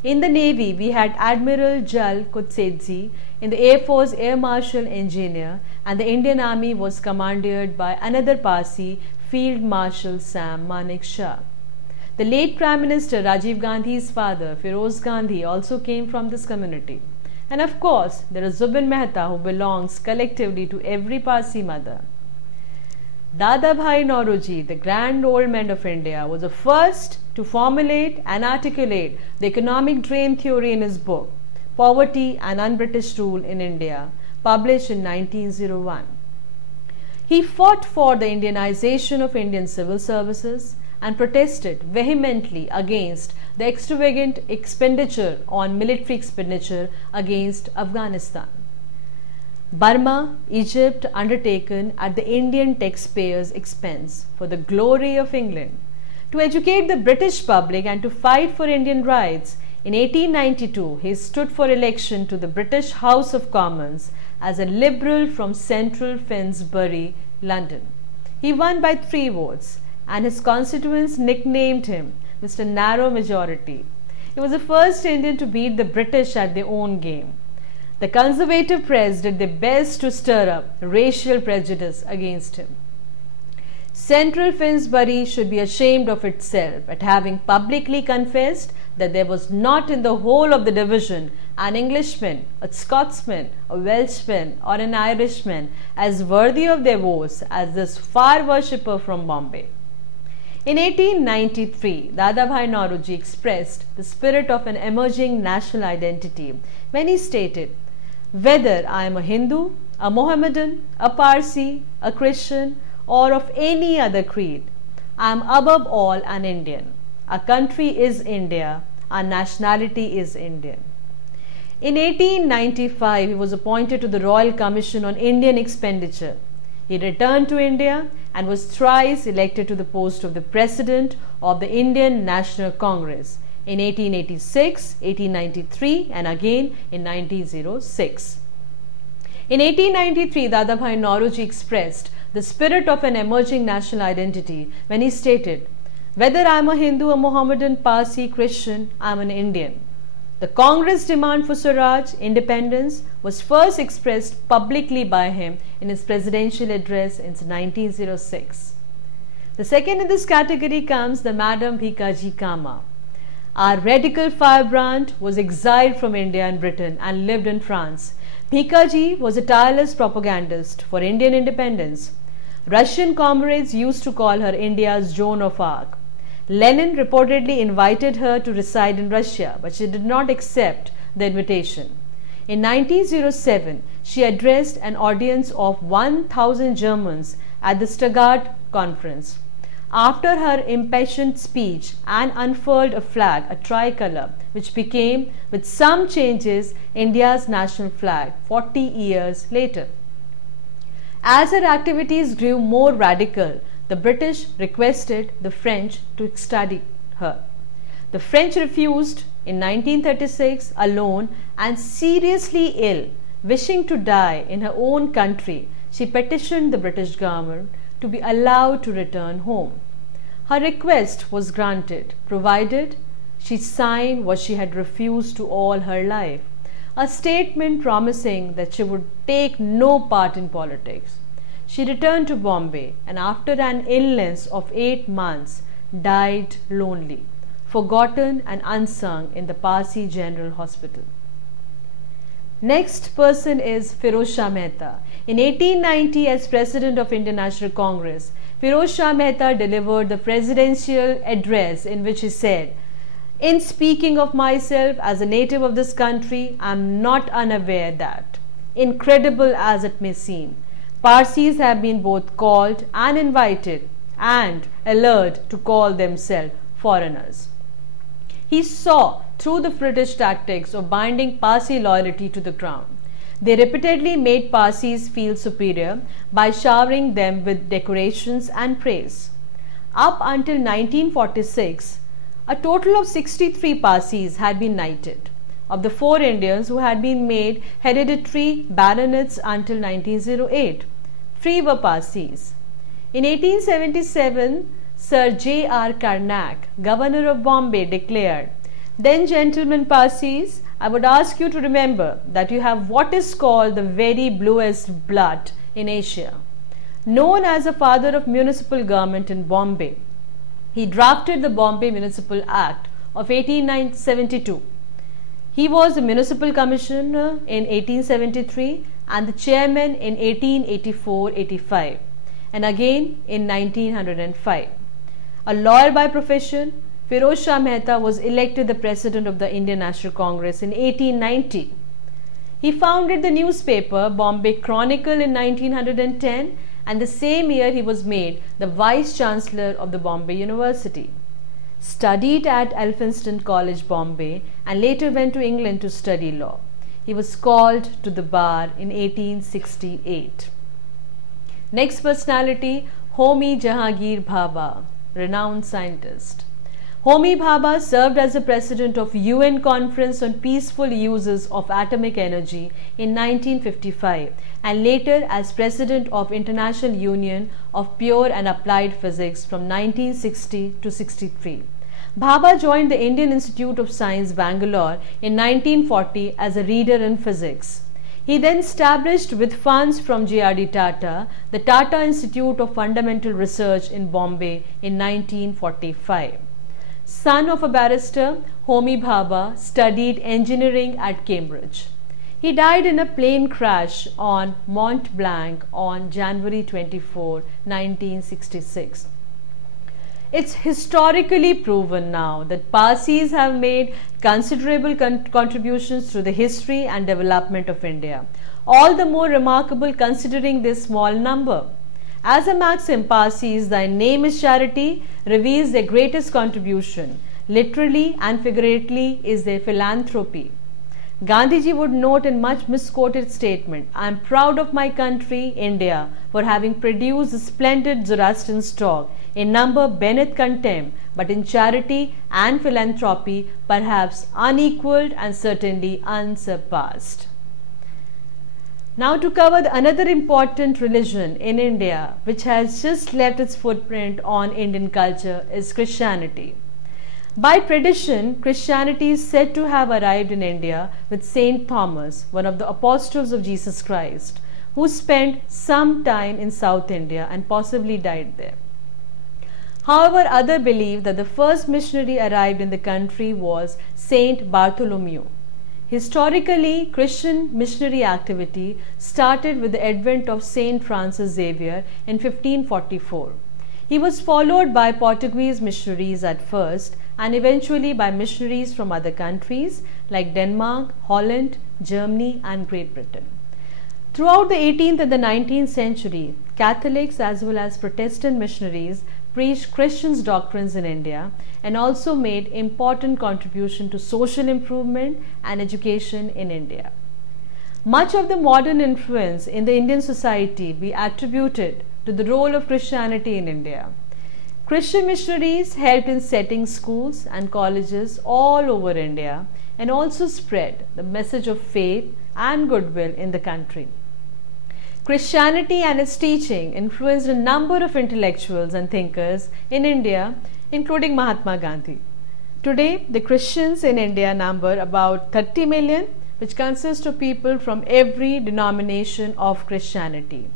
In the Navy, we had Admiral Jal Kutsedzi, in the Air Force, Air Marshal Engineer, and the Indian Army was commanded by another Parsi, Field Marshal Sam Manek Shah. The late Prime Minister Rajiv Gandhi's father, Feroz Gandhi, also came from this community. And of course, there is Zubin Mehta, who belongs collectively to every Parsi mother. Dadabhai Naoroji, the grand old man of India, was the first to formulate and articulate the economic drain theory in his book, Poverty and Un-British Rule in India, published in 1901. He fought for the Indianization of Indian civil services and protested vehemently against the extravagant expenditure on military expenditure against Afghanistan. Burma, Egypt, undertaken at the Indian taxpayers' expense for the glory of England. To educate the British public and to fight for Indian rights, in 1892 he stood for election to the British House of Commons as a Liberal from Central Finsbury, London. He won by 3 votes, and his constituents nicknamed him Mr. Narrow Majority. He was the first Indian to beat the British at their own game. The conservative press did their best to stir up racial prejudice against him. Central Finsbury should be ashamed of itself at having publicly confessed that there was not in the whole of the division an Englishman, a Scotsman, a Welshman, or an Irishman as worthy of their votes as this fire worshipper from Bombay. In 1893, Dadabhai Naoroji expressed the spirit of an emerging national identity when he stated, whether I am a Hindu, a Mohammedan, a Parsi, a Christian, or of any other creed, I am above all an Indian. Our country is India, our nationality is Indian. In 1895, he was appointed to the Royal Commission on Indian Expenditure. He returned to India and was thrice elected to the post of the President of the Indian National Congress in 1886, 1893 and again in 1906. In 1893, Dadabhai Naoroji expressed the spirit of an emerging national identity when he stated, "Whether I am a Hindu, a Mohammedan, Parsi, Christian, I am an Indian." The Congress demand for Swaraj, independence, was first expressed publicly by him in his presidential address in 1906. The second in this category comes the Madam Bhikaji Cama. Our radical firebrand was exiled from India and Britain and lived in France. Bhikaji was a tireless propagandist for Indian independence. Russian comrades used to call her India's Joan of Arc. Lenin reportedly invited her to reside in Russia, but she did not accept the invitation. In 1907, she addressed an audience of 1,000 Germans at the Stuttgart Conference. After her impassioned speech, and unfurled a flag, a tricolour, which became, with some changes, India's national flag 40 years later. As her activities grew more radical, the British requested the French to extradite her. The French refused in 1936 alone, and seriously ill, wishing to die in her own country. She petitioned the British government to be allowed to return home. Her request was granted, provided she signed what she had refused to all her life, a statement promising that she would take no part in politics. She returned to Bombay and after an illness of 8 months died lonely, forgotten and unsung in the Parsi General Hospital. Next person is Firoz Shah Mehta. In 1890, as President of Indian National Congress, Firoz Shah Mehta delivered the presidential address in which he said, "In speaking of myself as a native of this country, I am not unaware that, incredible as it may seem, Parsis have been both called and invited and allured to call themselves foreigners." He saw through the British tactics of binding Parsi loyalty to the crown. They repeatedly made Parsis feel superior by showering them with decorations and praise. Up until 1946, a total of 63 Parsis had been knighted. Of the 4 Indians who had been made hereditary baronets until 1908, 3 were Parsis. In 1877, Sir J. R. Karnak, Governor of Bombay, declared, "Then, gentlemen Parsis, I would ask you to remember that you have what is called the very bluest blood in Asia." Known as the father of municipal government in Bombay, he drafted the Bombay Municipal Act of 1872. He was the municipal commissioner in 1873 and the chairman in 1884-85 and again in 1905. A lawyer by profession, Firoz Shah Mehta was elected the President of the Indian National Congress in 1890. He founded the newspaper Bombay Chronicle in 1910 and the same year he was made the Vice Chancellor of the Bombay University. Studied at Elphinstone College, Bombay and later went to England to study law. He was called to the bar in 1868. Next personality, Homi Jahangir Bhabha, renowned scientist. Homi Bhabha served as the president of UN Conference on Peaceful Uses of Atomic Energy in 1955 and later as president of International Union of Pure and Applied Physics from 1960 to 63. Bhabha joined the Indian Institute of Science, Bangalore in 1940 as a reader in physics. He then established with funds from J.R.D. Tata the Tata Institute of Fundamental Research in Bombay in 1945. Son of a barrister, Homi Bhabha studied engineering at Cambridge. He died in a plane crash on Mont Blanc on January 24, 1966. It's historically proven now that Parsis have made considerable contributions to the history and development of India, all the more remarkable considering this small number. As a maxim, Parsis, "Thy name is charity," reveals their greatest contribution, literally and figuratively, is their philanthropy. Gandhiji would note in much misquoted statement, "I am proud of my country, India, for having produced a splendid Zoroastrian stock, in number beneath contempt, but in charity and philanthropy perhaps unequaled and certainly unsurpassed." Now to cover another important religion in India which has just left its footprint on Indian culture is Christianity. By tradition, Christianity is said to have arrived in India with Saint Thomas, one of the apostles of Jesus Christ, who spent some time in South India and possibly died there. However, others believe that the first missionary arrived in the country was Saint Bartholomew. Historically, Christian missionary activity started with the advent of Saint Francis Xavier in 1544. He was followed by Portuguese missionaries at first and eventually by missionaries from other countries like Denmark, Holland, Germany and Great Britain. Throughout the 18th and the 19th century, Catholics as well as Protestant missionaries preached Christian doctrines in India and also made important contribution to social improvement and education in India. Much of the modern influence in the Indian society be attributed to the role of Christianity in India. Christian missionaries helped in setting schools and colleges all over India and also spread the message of faith and goodwill in the country. Christianity and its teaching influenced a number of intellectuals and thinkers in India, including Mahatma Gandhi. Today, the Christians in India number about 30 million, which consist of people from every denomination of Christianity.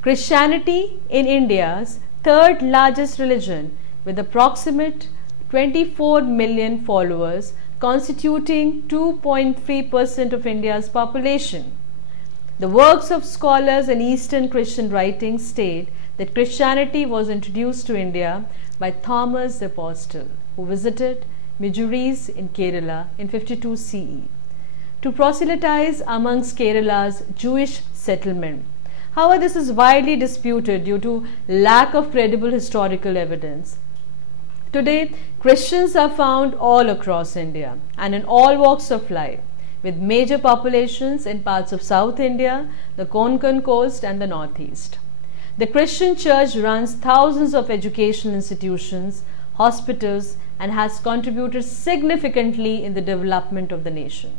Christianity in India's third largest religion with approximate 24 million followers, constituting 2.3% of India's population. The works of scholars and Eastern Christian writings state that Christianity was introduced to India by Thomas the Apostle, who visited Madurai in Kerala in 52 CE to proselytize amongst Kerala's Jewish settlement. However, this is widely disputed due to lack of credible historical evidence. Today, Christians are found all across India and in all walks of life, with major populations in parts of South India, the Konkan coast and the Northeast. The Christian Church runs thousands of educational institutions, hospitals and has contributed significantly in the development of the nation.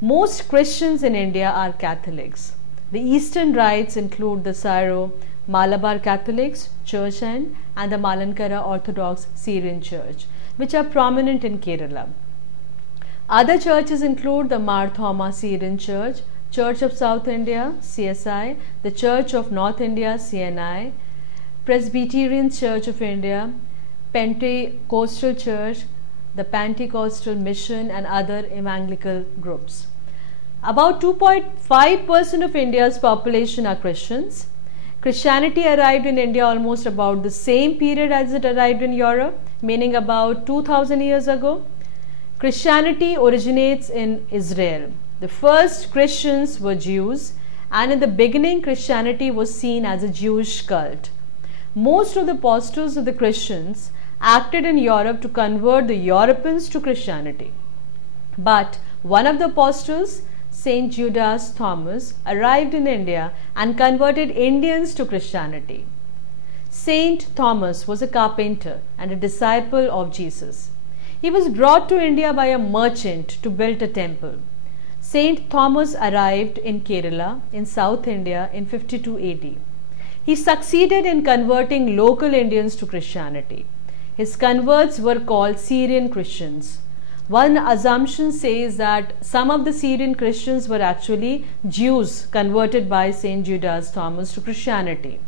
Most Christians in India are Catholics. The Eastern rites include the Syro Malabar Catholics, Church End and the Malankara Orthodox Syrian Church, which are prominent in Kerala. Other churches include the Mar Thoma Syrian Church, Church of South India, CSI, the Church of North India, CNI, Presbyterian Church of India, Pentecostal Church, the Pentecostal Mission and other evangelical groups. About 2.5% of India's population are Christians. Christianity arrived in India almost about the same period as it arrived in Europe, meaning about 2000 years ago. Christianity originates in Israel. The first Christians were Jews, and in the beginning Christianity was seen as a Jewish cult. Most of the apostles of the Christians acted in Europe to convert the Europeans to Christianity. But one of the apostles, Saint Judas Thomas, arrived in India and converted Indians to Christianity. Saint Thomas was a carpenter and a disciple of Jesus. He was brought to India by a merchant to build a temple. Saint Thomas arrived in Kerala in South India in 52 AD. He succeeded in converting local Indians to Christianity. His converts were called Syrian Christians. One assumption says that some of the Syrian Christians were actually Jews converted by Saint Judas Thomas to Christianity.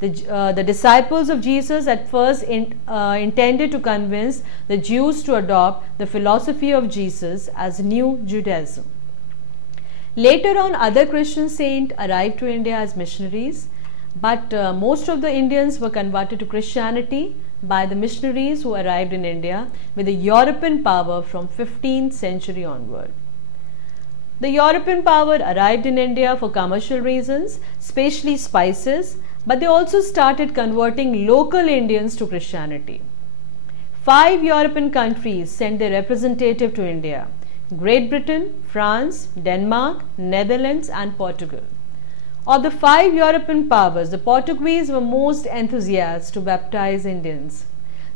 The disciples of Jesus at first intended to convince the Jews to adopt the philosophy of Jesus as new Judaism. Later on, other Christian saints arrived to India as missionaries, but most of the Indians were converted to Christianity by the missionaries who arrived in India with the European power from 15th century onward. The European power arrived in India for commercial reasons, especially spices, but they also started converting local Indians to Christianity. 5 European countries sent their representative to India: Great Britain, France, Denmark, Netherlands and Portugal. Of the 5 European powers, the Portuguese were most enthusiastic to baptize Indians.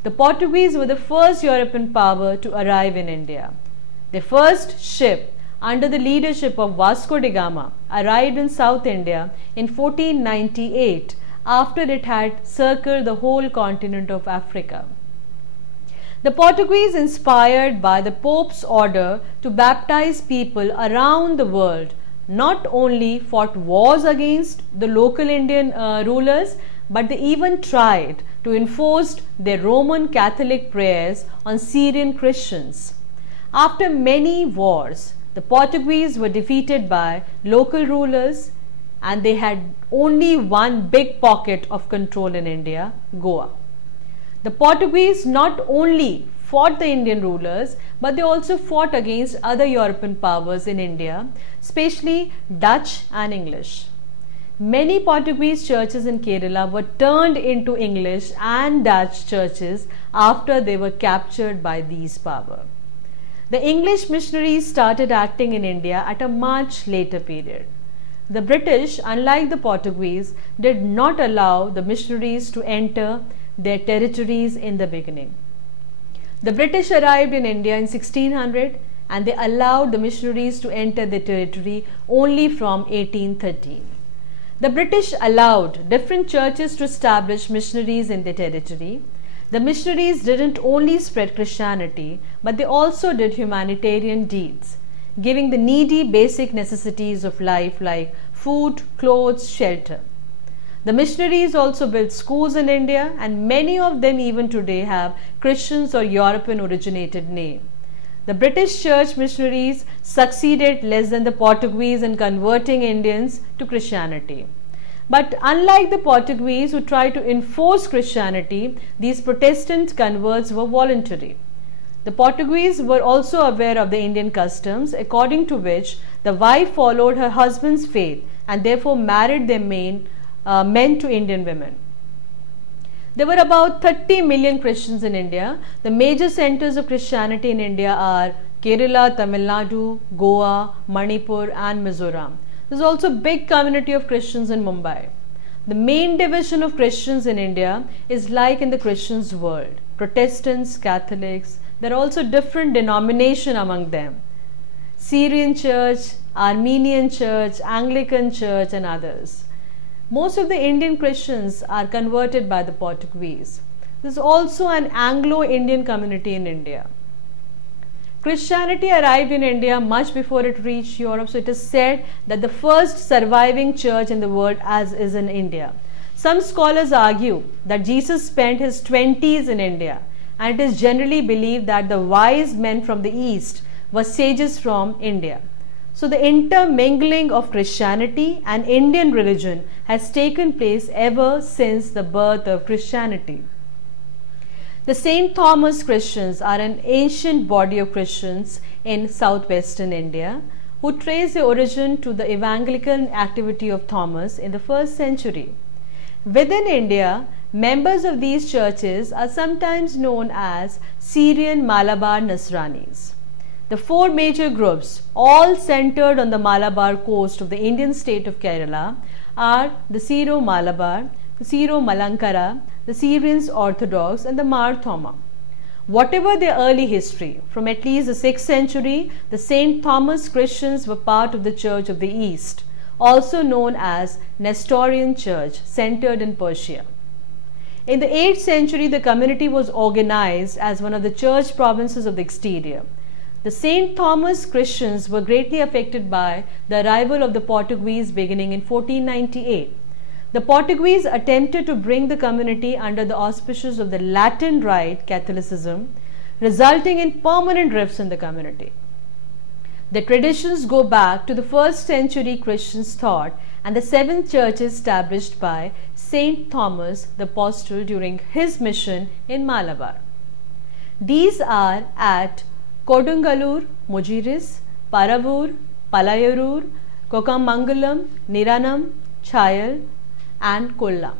The Portuguese were the first European power to arrive in India. Their first ship, under the leadership of Vasco da Gama, arrived in South India in 1498 after it had circled the whole continent of Africa. The Portuguese, inspired by the Pope's order to baptize people around the world, not only fought wars against the local Indian rulers, but they even tried to enforce their Roman Catholic prayers on Syrian Christians. After many wars, the Portuguese were defeated by local rulers, and they had only one big pocket of control in India, Goa. The Portuguese not only fought the Indian rulers, but they also fought against other European powers in India, especially Dutch and English. Many Portuguese churches in Kerala were turned into English and Dutch churches after they were captured by these powers. The English missionaries started acting in India at a much later period. The British, unlike the Portuguese, did not allow the missionaries to enter their territories in the beginning. The British arrived in India in 1600 and they allowed the missionaries to enter their territory only from 1813. The British allowed different churches to establish missionaries in their territory. The missionaries didn't only spread Christianity, but they also did humanitarian deeds, giving the needy basic necessities of life like food, clothes, shelter. The missionaries also built schools in India, and many of them even today have Christians or European originated name. The British church missionaries succeeded less than the Portuguese in converting Indians to Christianity. But unlike the Portuguese who tried to enforce Christianity, these Protestant converts were voluntary. The Portuguese were also aware of the Indian customs, according to which the wife followed her husband's faith and therefore married their men to Indian women. There were about 30 million Christians in India. The major centers of Christianity in India are Kerala, Tamil Nadu, Goa, Manipur and Mizoram. There is also a big community of Christians in Mumbai. The main division of Christians in India is like in the Christians world. Protestants, Catholics, there are also different denominations among them. Syrian Church, Armenian Church, Anglican Church and others. Most of the Indian Christians are converted by the Portuguese. There is also an Anglo-Indian community in India. Christianity arrived in India much before it reached Europe, so it is said that the first surviving church in the world is in India. Some scholars argue that Jesus spent his 20s in India, and it is generally believed that the wise men from the East were sages from India. So the intermingling of Christianity and Indian religion has taken place ever since the birth of Christianity. The St. Thomas Christians are an ancient body of Christians in southwestern India who trace their origin to the evangelical activity of Thomas in the 1st century. Within India, members of these churches are sometimes known as Syrian Malabar Nasranis. The four major groups, all centered on the Malabar coast of the Indian state of Kerala, are the Syro-Malabar, the Syro-Malankara, the Syrians Orthodox and the Mar Thoma. Whatever their early history, from at least the 6th century, the St. Thomas Christians were part of the Church of the East, also known as Nestorian Church, centered in Persia. In the 8th century, the community was organized as one of the church provinces of the exterior. The St. Thomas Christians were greatly affected by the arrival of the Portuguese beginning in 1498. The Portuguese attempted to bring the community under the auspices of the Latin Rite Catholicism, resulting in permanent rifts in the community. The traditions go back to the 1st century Christians' thought and the 7 churches established by St. Thomas the Apostle during his mission in Malabar. These are at Kodungalur, Mujiris, Paravur, Palayurur, Kokamangalam, Niranam, Chayal and Kolla.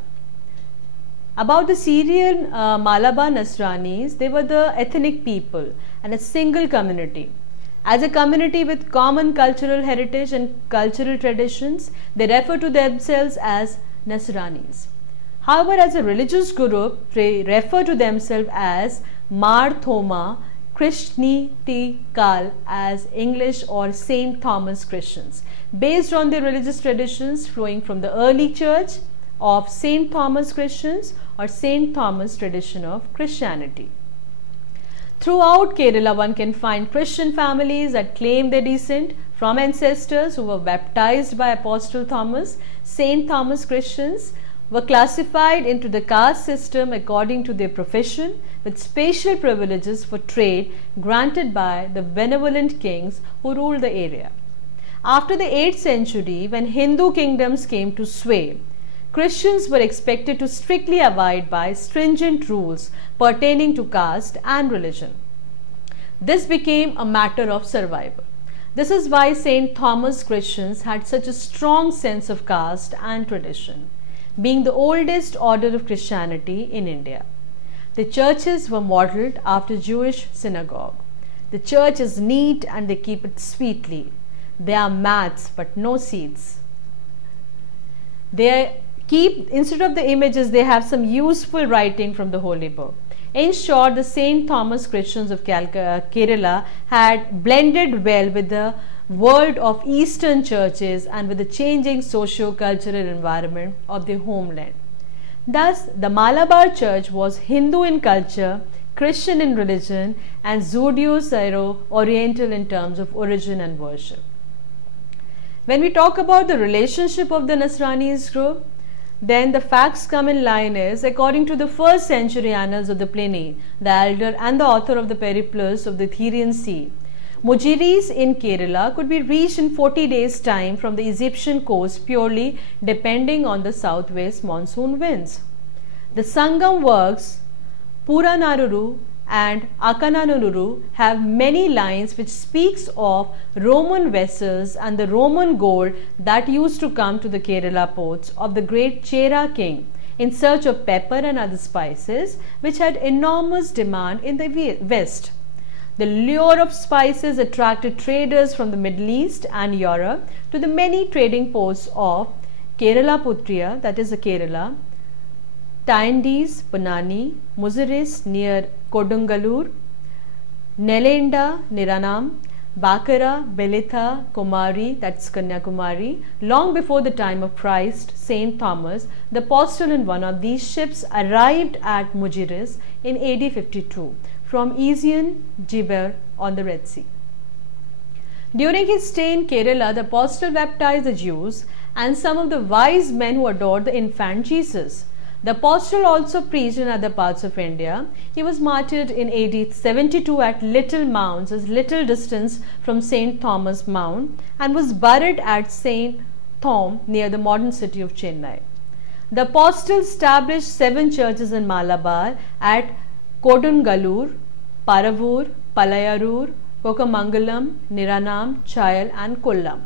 About the Syrian Malabar Nasranis, they were the ethnic people and a single community. As a community with common cultural heritage and cultural traditions, they refer to themselves as Nasranis. However, as a religious group, they refer to themselves as Mar Thoma Christianitikal as English or Saint Thomas Christians, based on their religious traditions flowing from the early church of Saint Thomas Christians or Saint Thomas tradition of Christianity. Throughout Kerala, one can find Christian families that claim their descent from ancestors who were baptized by Apostle Thomas. Saint Thomas Christians were classified into the caste system according to their profession, with special privileges for trade granted by the benevolent kings who ruled the area. After the 8th century, when Hindu kingdoms came to sway, Christians were expected to strictly abide by stringent rules pertaining to caste and religion. This became a matter of survival. This is why St. Thomas Christians had such a strong sense of caste and tradition, being the oldest order of Christianity in India. The churches were modeled after Jewish synagogue. The church is neat and they keep it sweetly. There are mats but no seats. Instead of the images, they have some useful writing from the Holy Book. In short, the St. Thomas Christians of Kerala had blended well with the world of Eastern churches and with the changing socio-cultural environment of their homeland. Thus, the Malabar Church was Hindu in culture, Christian in religion, and Judeo-Syro-Oriental in terms of origin and worship. When we talk about the relationship of the Nasranis group, then the facts come in line is, according to the 1st century annals of the Pliny, the elder and the author of the Periplus of the Therian Sea, Mujiris in Kerala could be reached in 40 days' time from the Egyptian coast purely depending on the southwest monsoon winds. The Sangam works, Puranaruru and Akananururu, have many lines which speaks of Roman vessels and the Roman gold that used to come to the Kerala ports of the great Chera king in search of pepper and other spices which had enormous demand in the west. The lure of spices attracted traders from the Middle East and Europe to the many trading posts of Kerala Putriya, that is the Kerala, Taindis, Panani, Muziris near Kodungalur, Nelenda, Niranam, Bakara, Belitha, Kumari, that's Kanyakumari. Long before the time of Christ, Saint Thomas, the apostle in one of these ships, arrived at Mujiris in AD 52 from Ezion Jiber on the Red Sea. During his stay in Kerala, the apostle baptized the Jews and some of the wise men who adored the infant Jesus. The apostle also preached in other parts of India. He was martyred in AD 72 at Little Mounds, a little distance from St. Thomas Mount, and was buried at St. Thom near the modern city of Chennai. The apostle established 7 churches in Malabar at Kodungalur, Paravur, Palayarur, Kokamangalam, Niranam, Chayal and Kollam.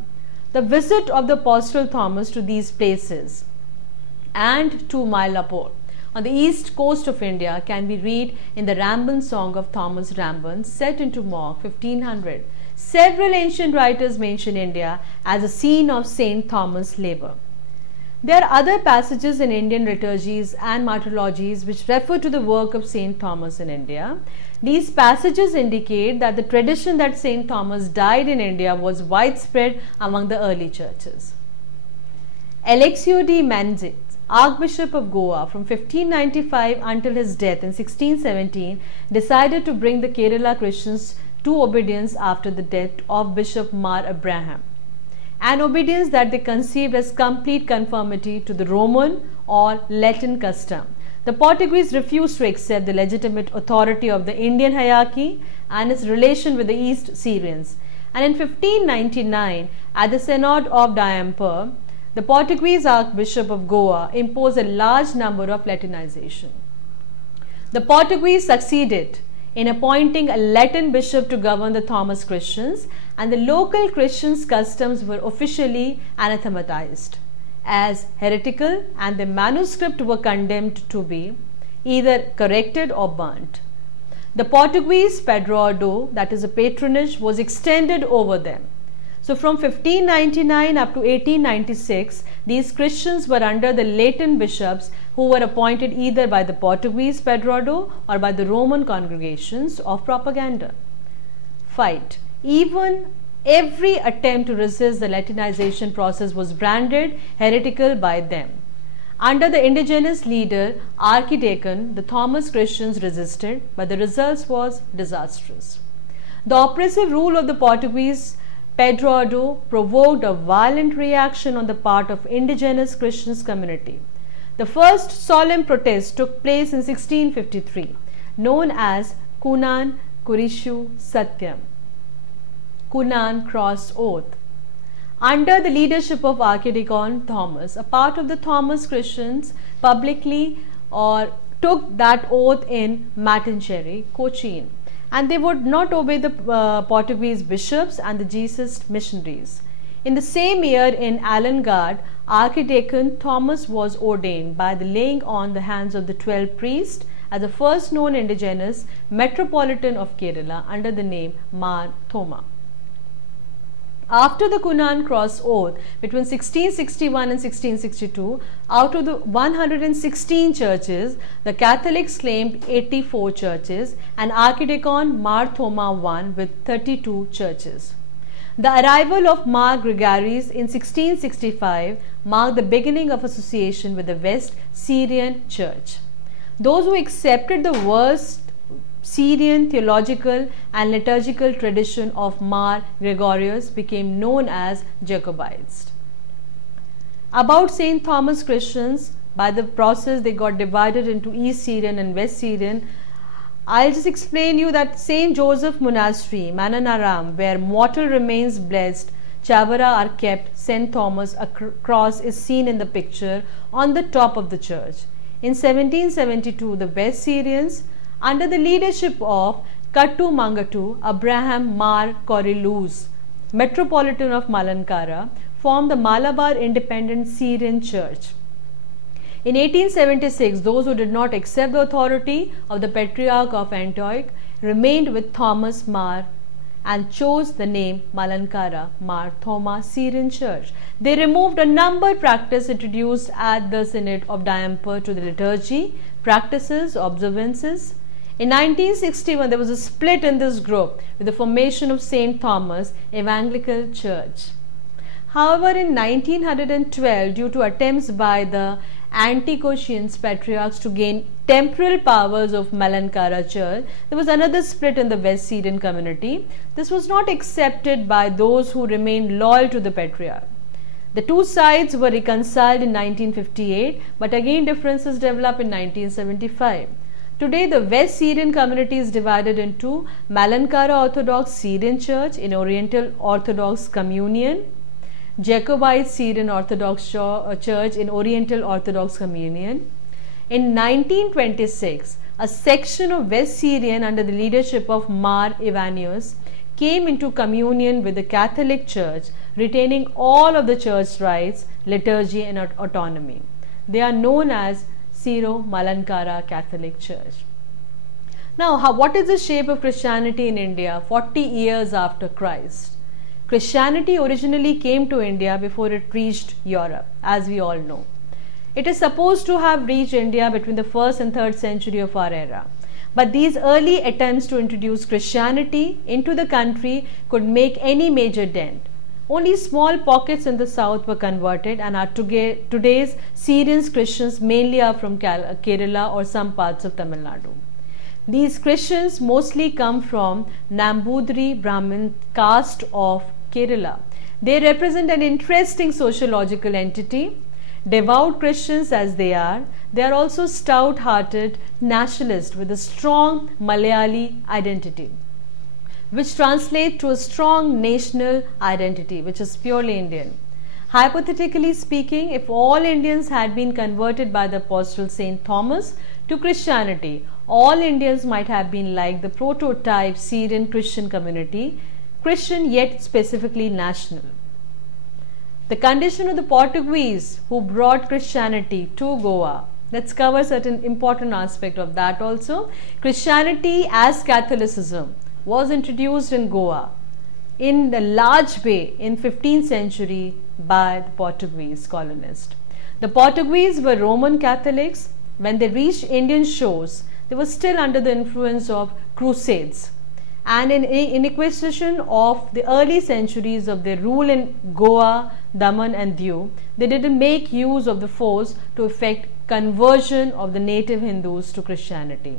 The visit of the apostle Thomas to these places and to Mylapore on the east coast of India can be read in the Ramban song of Thomas Ramban set into Mogg 1500. Several ancient writers mention India as a scene of St. Thomas' labor. There are other passages in Indian liturgies and martyrologies which refer to the work of St. Thomas in India. These passages indicate that the tradition that St. Thomas died in India was widespread among the early churches. Alexio de Manzit, Archbishop of Goa from 1595 until his death in 1617, decided to bring the Kerala Christians to obedience after the death of Bishop Mar Abraham, an obedience that they conceived as complete conformity to the Roman or Latin custom. The Portuguese refused to accept the legitimate authority of the Indian hierarchy and its relation with the East Syrians. And in 1599, at the Synod of Diamper, the Portuguese Archbishop of Goa imposed a large number of Latinization. The Portuguese succeeded in appointing a Latin bishop to govern the Thomas Christians, and the local Christians' customs were officially anathematized as heretical, and the manuscript were condemned to be either corrected or burnt. The Portuguese padroado, that is a patronage, was extended over them. So from 1599 up to 1896, these Christians were under the Latin bishops who were appointed either by the Portuguese Pedroado or by the Roman congregations of propaganda. Fight. Even every attempt to resist the Latinization process was branded heretical by them. Under the indigenous leader Archidecon, the Thomas Christians resisted, but the result was disastrous. The oppressive rule of the Portuguese Pedroado provoked a violent reaction on the part of indigenous Christian community. The first solemn protest took place in 1653, known as Cunhan Kurishu Satyam, Cunhan Cross Oath. Under the leadership of Archidecon Thomas, a part of the Thomas Christians publicly took that oath in Matancherry, Cochin, and they would not obey the Portuguese bishops and the Jesuit missionaries. In the same year in Alangard, Archidecon Thomas was ordained by the laying on the hands of the 12 priests as the first known indigenous metropolitan of Kerala under the name Mar Thoma. After the Cunhan Cross Oath between 1661 and 1662, out of the 116 churches, the Catholics claimed 84 churches and Archidecon Mar Thoma won with 32 churches. The arrival of Mar Gregaries in 1665 marked the beginning of association with the West Syrian Church. Those who accepted the worst Syrian theological and liturgical tradition of Mar Gregorius became known as Jacobites. About St. Thomas Christians, by the process they got divided into East Syrian and West Syrian. I'll just explain you that St. Joseph Monastery, Mananaram, where mortal remains blessed, Chavara are kept, St. Thomas, a cross is seen in the picture on the top of the church. In 1772, the West Syrians, under the leadership of Kattu Mangatu Abraham Mar Korilus, Metropolitan of Malankara, formed the Malabar Independent Syrian Church. In 1876, those who did not accept the authority of the Patriarch of Antioch remained with Thomas Mar and chose the name Malankara Mar Thoma Syrian Church. They removed a numbered practice introduced at the Synod of Diamper to the liturgy, practices, observances. In 1961, there was a split in this group with the formation of St. Thomas Evangelical Church. However, in 1912, due to attempts by the Antiochian patriarchs to gain temporal powers of Malankara Church, there was another split in the West Syrian community. This was not accepted by those who remained loyal to the patriarch. The two sides were reconciled in 1958, but again differences developed in 1975. Today, the West Syrian community is divided into Malankara Orthodox Syrian Church in Oriental Orthodox Communion, Jacobite Syrian Orthodox Church in Oriental Orthodox Communion. In 1926, a section of West Syrian under the leadership of Mar Ivanius came into communion with the Catholic Church, retaining all of the church rights, liturgy and autonomy. They are known as Syro-Malankara Catholic Church. Now, what is the shape of Christianity in India 40 years after Christ? Christianity originally came to India before it reached Europe, as we all know. It is supposed to have reached India between the 1st and 3rd century of our era. But these early attempts to introduce Christianity into the country could make any major dent. Only small pockets in the south were converted, and today's Syrian Christians mainly are from Kerala or some parts of Tamil Nadu. These Christians mostly come from Nambudri Brahmin caste of Kerala. They represent an interesting sociological entity. Devout Christians as they are also stout-hearted nationalists with a strong Malayali identity, which translates to a strong national identity, which is purely Indian. Hypothetically speaking, if all Indians had been converted by the Apostle St. Thomas to Christianity, all Indians might have been like the prototype Syrian Christian community, Christian yet specifically national. The condition of the Portuguese who brought Christianity to Goa. Let's cover certain important aspect of that also. Christianity as Catholicism was introduced in Goa in a large way in 15th century by the Portuguese colonists. The Portuguese were Roman Catholics. When they reached Indian shores, they were still under the influence of crusades. And in inquisition of the early centuries of their rule in Goa, Daman and Diu, they didn't make use of the force to effect conversion of the native Hindus to Christianity.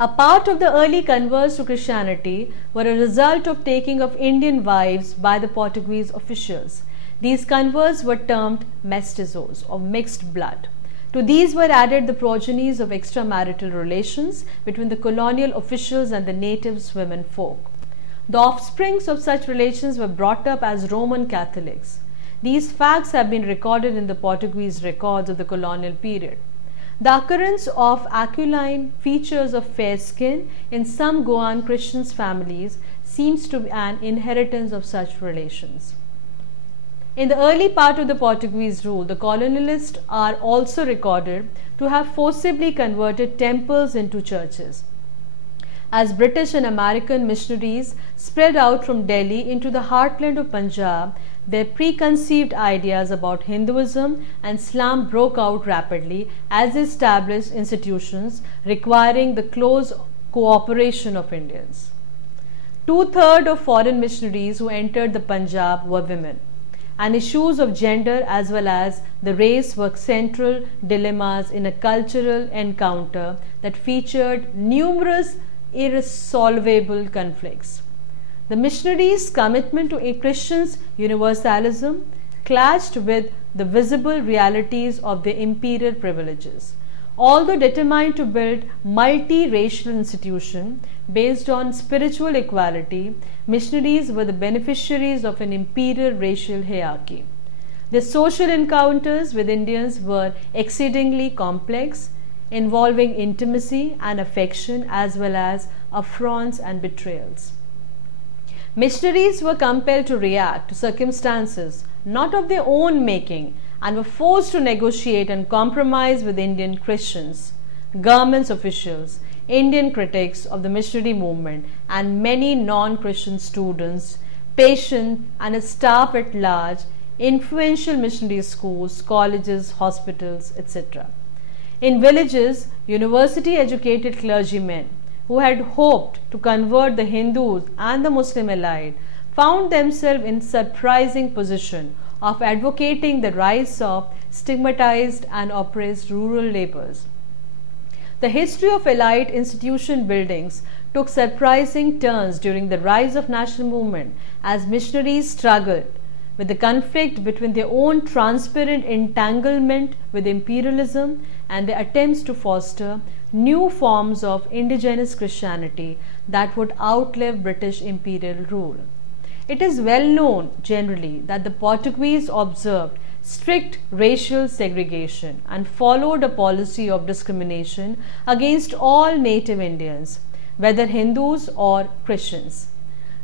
A part of the early converts to Christianity were a result of taking of Indian wives by the Portuguese officials. These converts were termed mestizos, or mixed blood. To these were added the progenies of extramarital relations between the colonial officials and the natives' women folk. The offsprings of such relations were brought up as Roman Catholics. These facts have been recorded in the Portuguese records of the colonial period. The occurrence of aquiline features of fair skin in some Goan Christians' families seems to be an inheritance of such relations. In the early part of the Portuguese rule, the colonialists are also recorded to have forcibly converted temples into churches. As British and American missionaries spread out from Delhi into the heartland of Punjab, their preconceived ideas about Hinduism and Islam broke out rapidly as they established institutions requiring the close cooperation of Indians. 2/3 of foreign missionaries who entered the Punjab were women, and issues of gender as well as the race were central dilemmas in a cultural encounter that featured numerous irresolvable conflicts. The missionaries' commitment to a Christian's universalism clashed with the visible realities of their imperial privileges. Although determined to build multi-racial institution based on spiritual equality, missionaries were the beneficiaries of an imperial racial hierarchy. Their social encounters with Indians were exceedingly complex, involving intimacy and affection as well as affronts and betrayals. Missionaries were compelled to react to circumstances not of their own making and were forced to negotiate and compromise with Indian Christians, government officials, Indian critics of the missionary movement, and many non-Christian students, patients, and a staff at large, influential missionary schools, colleges, hospitals, etc. In villages, university-educated clergymen who had hoped to convert the Hindus and the Muslim elite found themselves in surprising position of advocating the rights of stigmatized and oppressed rural laborers. The history of elite institution buildings took surprising turns during the rise of national movement as missionaries struggled with the conflict between their own transparent entanglement with imperialism and their attempts to foster new forms of indigenous Christianity that would outlive British imperial rule. It is well known generally that the Portuguese observed strict racial segregation and followed a policy of discrimination against all native Indians, whether Hindus or Christians.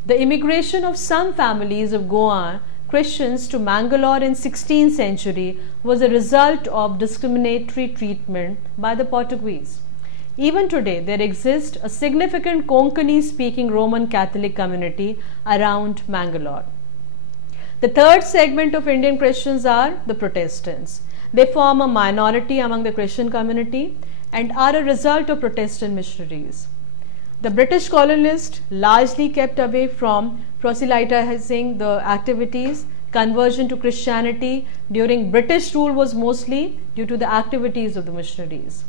The immigration of some families of Goan Christians to Mangalore in 16th century was a result of discriminatory treatment by the Portuguese. Even today, there exists a significant Konkani-speaking Roman Catholic community around Mangalore. The third segment of Indian Christians are the Protestants. They form a minority among the Christian community and are a result of Protestant missionaries. The British colonists largely kept away from proselytizing the activities. Conversion to Christianity during British rule was mostly due to the activities of the missionaries.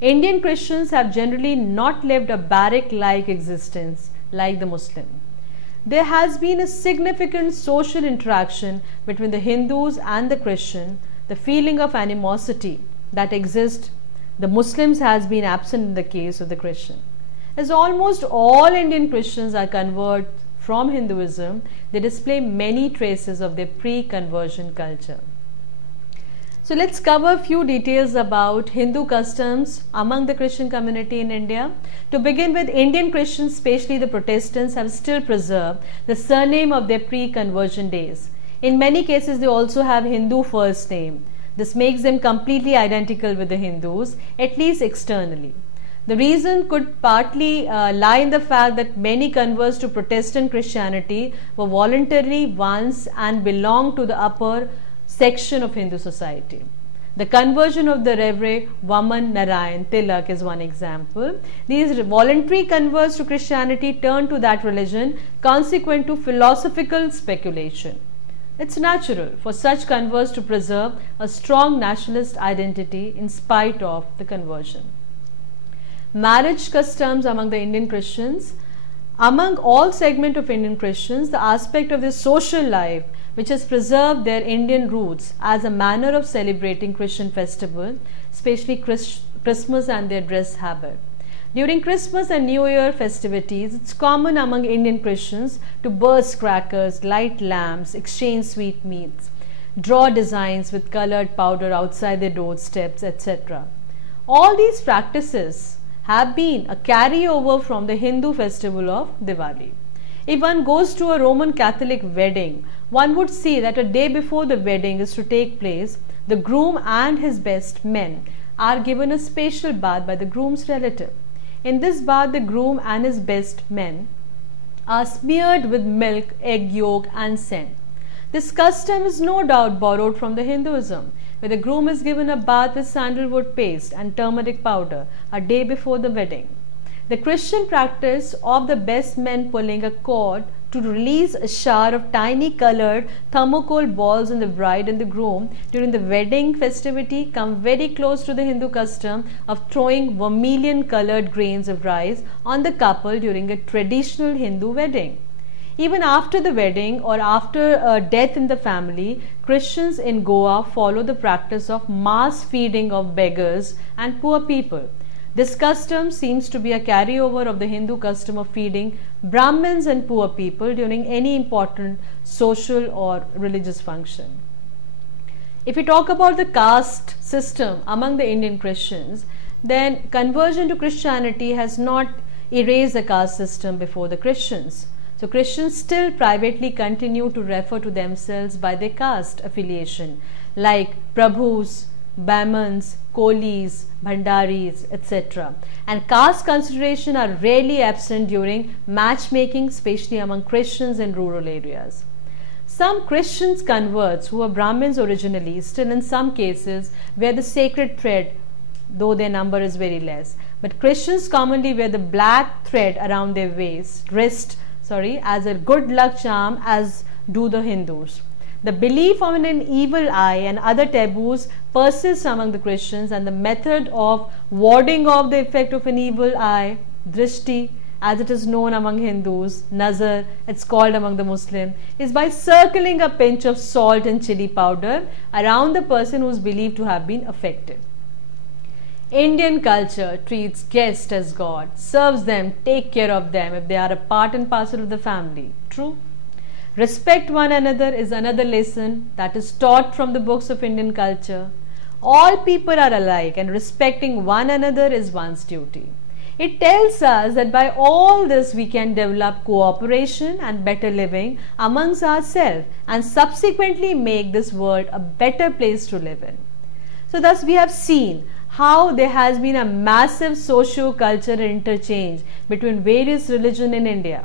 Indian Christians have generally not lived a barrack-like existence like the Muslim. There has been a significant social interaction between the Hindus and the Christian. The feeling of animosity that exists, the Muslims has been absent in the case of the Christian. As almost all Indian Christians are converted from Hinduism, they display many traces of their pre-conversion culture. So let's cover a few details about Hindu customs among the Christian community in India. To begin with, Indian Christians, especially the Protestants, have still preserved the surname of their pre-conversion days. In many cases, they also have Hindu first name. This makes them completely identical with the Hindus, at least externally. The reason could partly lie in the fact that many converts to Protestant Christianity were voluntary ones and belonged to the upper section of Hindu society. The conversion of the Reverend Vaman Narayan Tilak is one example. These voluntary converts to Christianity turned to that religion consequent to philosophical speculation. It's natural for such converts to preserve a strong nationalist identity in spite of the conversion. Marriage customs among the Indian Christians. Among all segments of Indian Christians, the aspect of their social life which has preserved their Indian roots as a manner of celebrating Christian festival, especially Christmas and their dress habit. During Christmas and New Year festivities, it's common among Indian Christians to burst crackers, light lamps, exchange sweetmeats, draw designs with colored powder outside their doorsteps, etc. All these practices have been a carryover from the Hindu festival of Diwali. If one goes to a Roman Catholic wedding, one would see that a day before the wedding is to take place, the groom and his best men are given a special bath by the groom's relative. In this bath, the groom and his best men are smeared with milk, egg yolk and scent. This custom is no doubt borrowed from the Hinduism, where the groom is given a bath with sandalwood paste and turmeric powder a day before the wedding. The Christian practice of the best men pulling a cord to release a shower of tiny colored thermocol balls on the bride and the groom during the wedding festivity come very close to the Hindu custom of throwing vermilion colored grains of rice on the couple during a traditional Hindu wedding. Even after the wedding or after a death in the family, Christians in Goa follow the practice of mass feeding of beggars and poor people. This custom seems to be a carryover of the Hindu custom of feeding Brahmins and poor people during any important social or religious function. If we talk about the caste system among the Indian Christians, then conversion to Christianity has not erased the caste system before the Christians. So Christians still privately continue to refer to themselves by their caste affiliation, like Prabhus, Brahmins, Kolis, Bhandaris, etc. And caste consideration are rarely absent during matchmaking, especially among Christians in rural areas. Some Christians converts who were Brahmins originally still in some cases wear the sacred thread, though their number is very less. But Christians commonly wear the black thread around their wrist as a good luck charm, as do the Hindus. The belief on an evil eye and other taboos persists among the Christians, and the method of warding off the effect of an evil eye, drishti, as it is known among Hindus, nazar, it's called among the Muslim, is by circling a pinch of salt and chili powder around the person who is believed to have been affected. Indian culture treats guests as God, serves them, take care of them if they are a part and parcel of the family. True? Respect one another is another lesson that is taught from the books of Indian culture. All people are alike and respecting one another is one's duty. It tells us that by all this we can develop cooperation and better living amongst ourselves and subsequently make this world a better place to live in. So thus we have seen how there has been a massive socio-cultural interchange between various religions in India.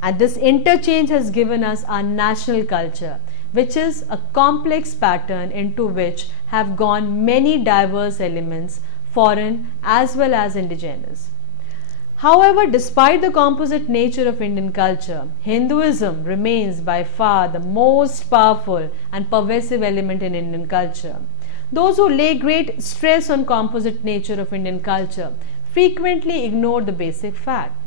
And this interchange has given us our national culture, which is a complex pattern into which have gone many diverse elements, foreign as well as indigenous. However, despite the composite nature of Indian culture, Hinduism remains by far the most powerful and pervasive element in Indian culture. Those who lay great stress on composite nature of Indian culture frequently ignore the basic fact.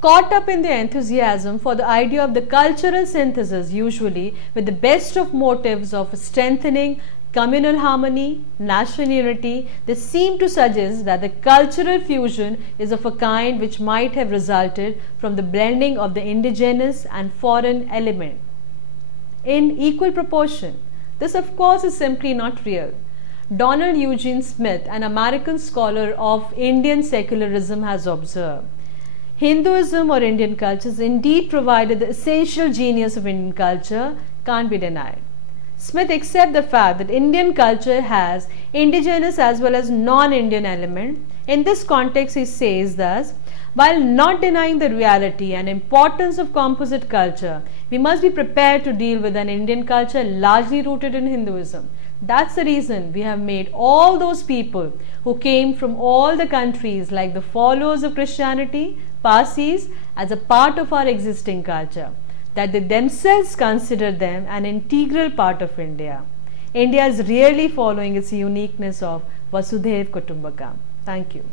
Caught up in their enthusiasm for the idea of the cultural synthesis, usually with the best of motives of strengthening communal harmony, national unity, they seem to suggest that the cultural fusion is of a kind which might have resulted from the blending of the indigenous and foreign element in equal proportion. This, of course, is simply not real. Donald Eugene Smith, an American scholar of Indian secularism, has observed, Hinduism or Indian culture is indeed provided the essential genius of Indian culture, can't be denied. Smith accepts the fact that Indian culture has indigenous as well as non-Indian element. In this context, he says thus, while not denying the reality and importance of composite culture, we must be prepared to deal with an Indian culture largely rooted in Hinduism. That's the reason we have made all those people who came from all the countries like the followers of Christianity, Parsis, as a part of our existing culture, that they themselves consider them an integral part of India. India is really following its uniqueness of Vasudhaiv Kutumbakam. Thank you.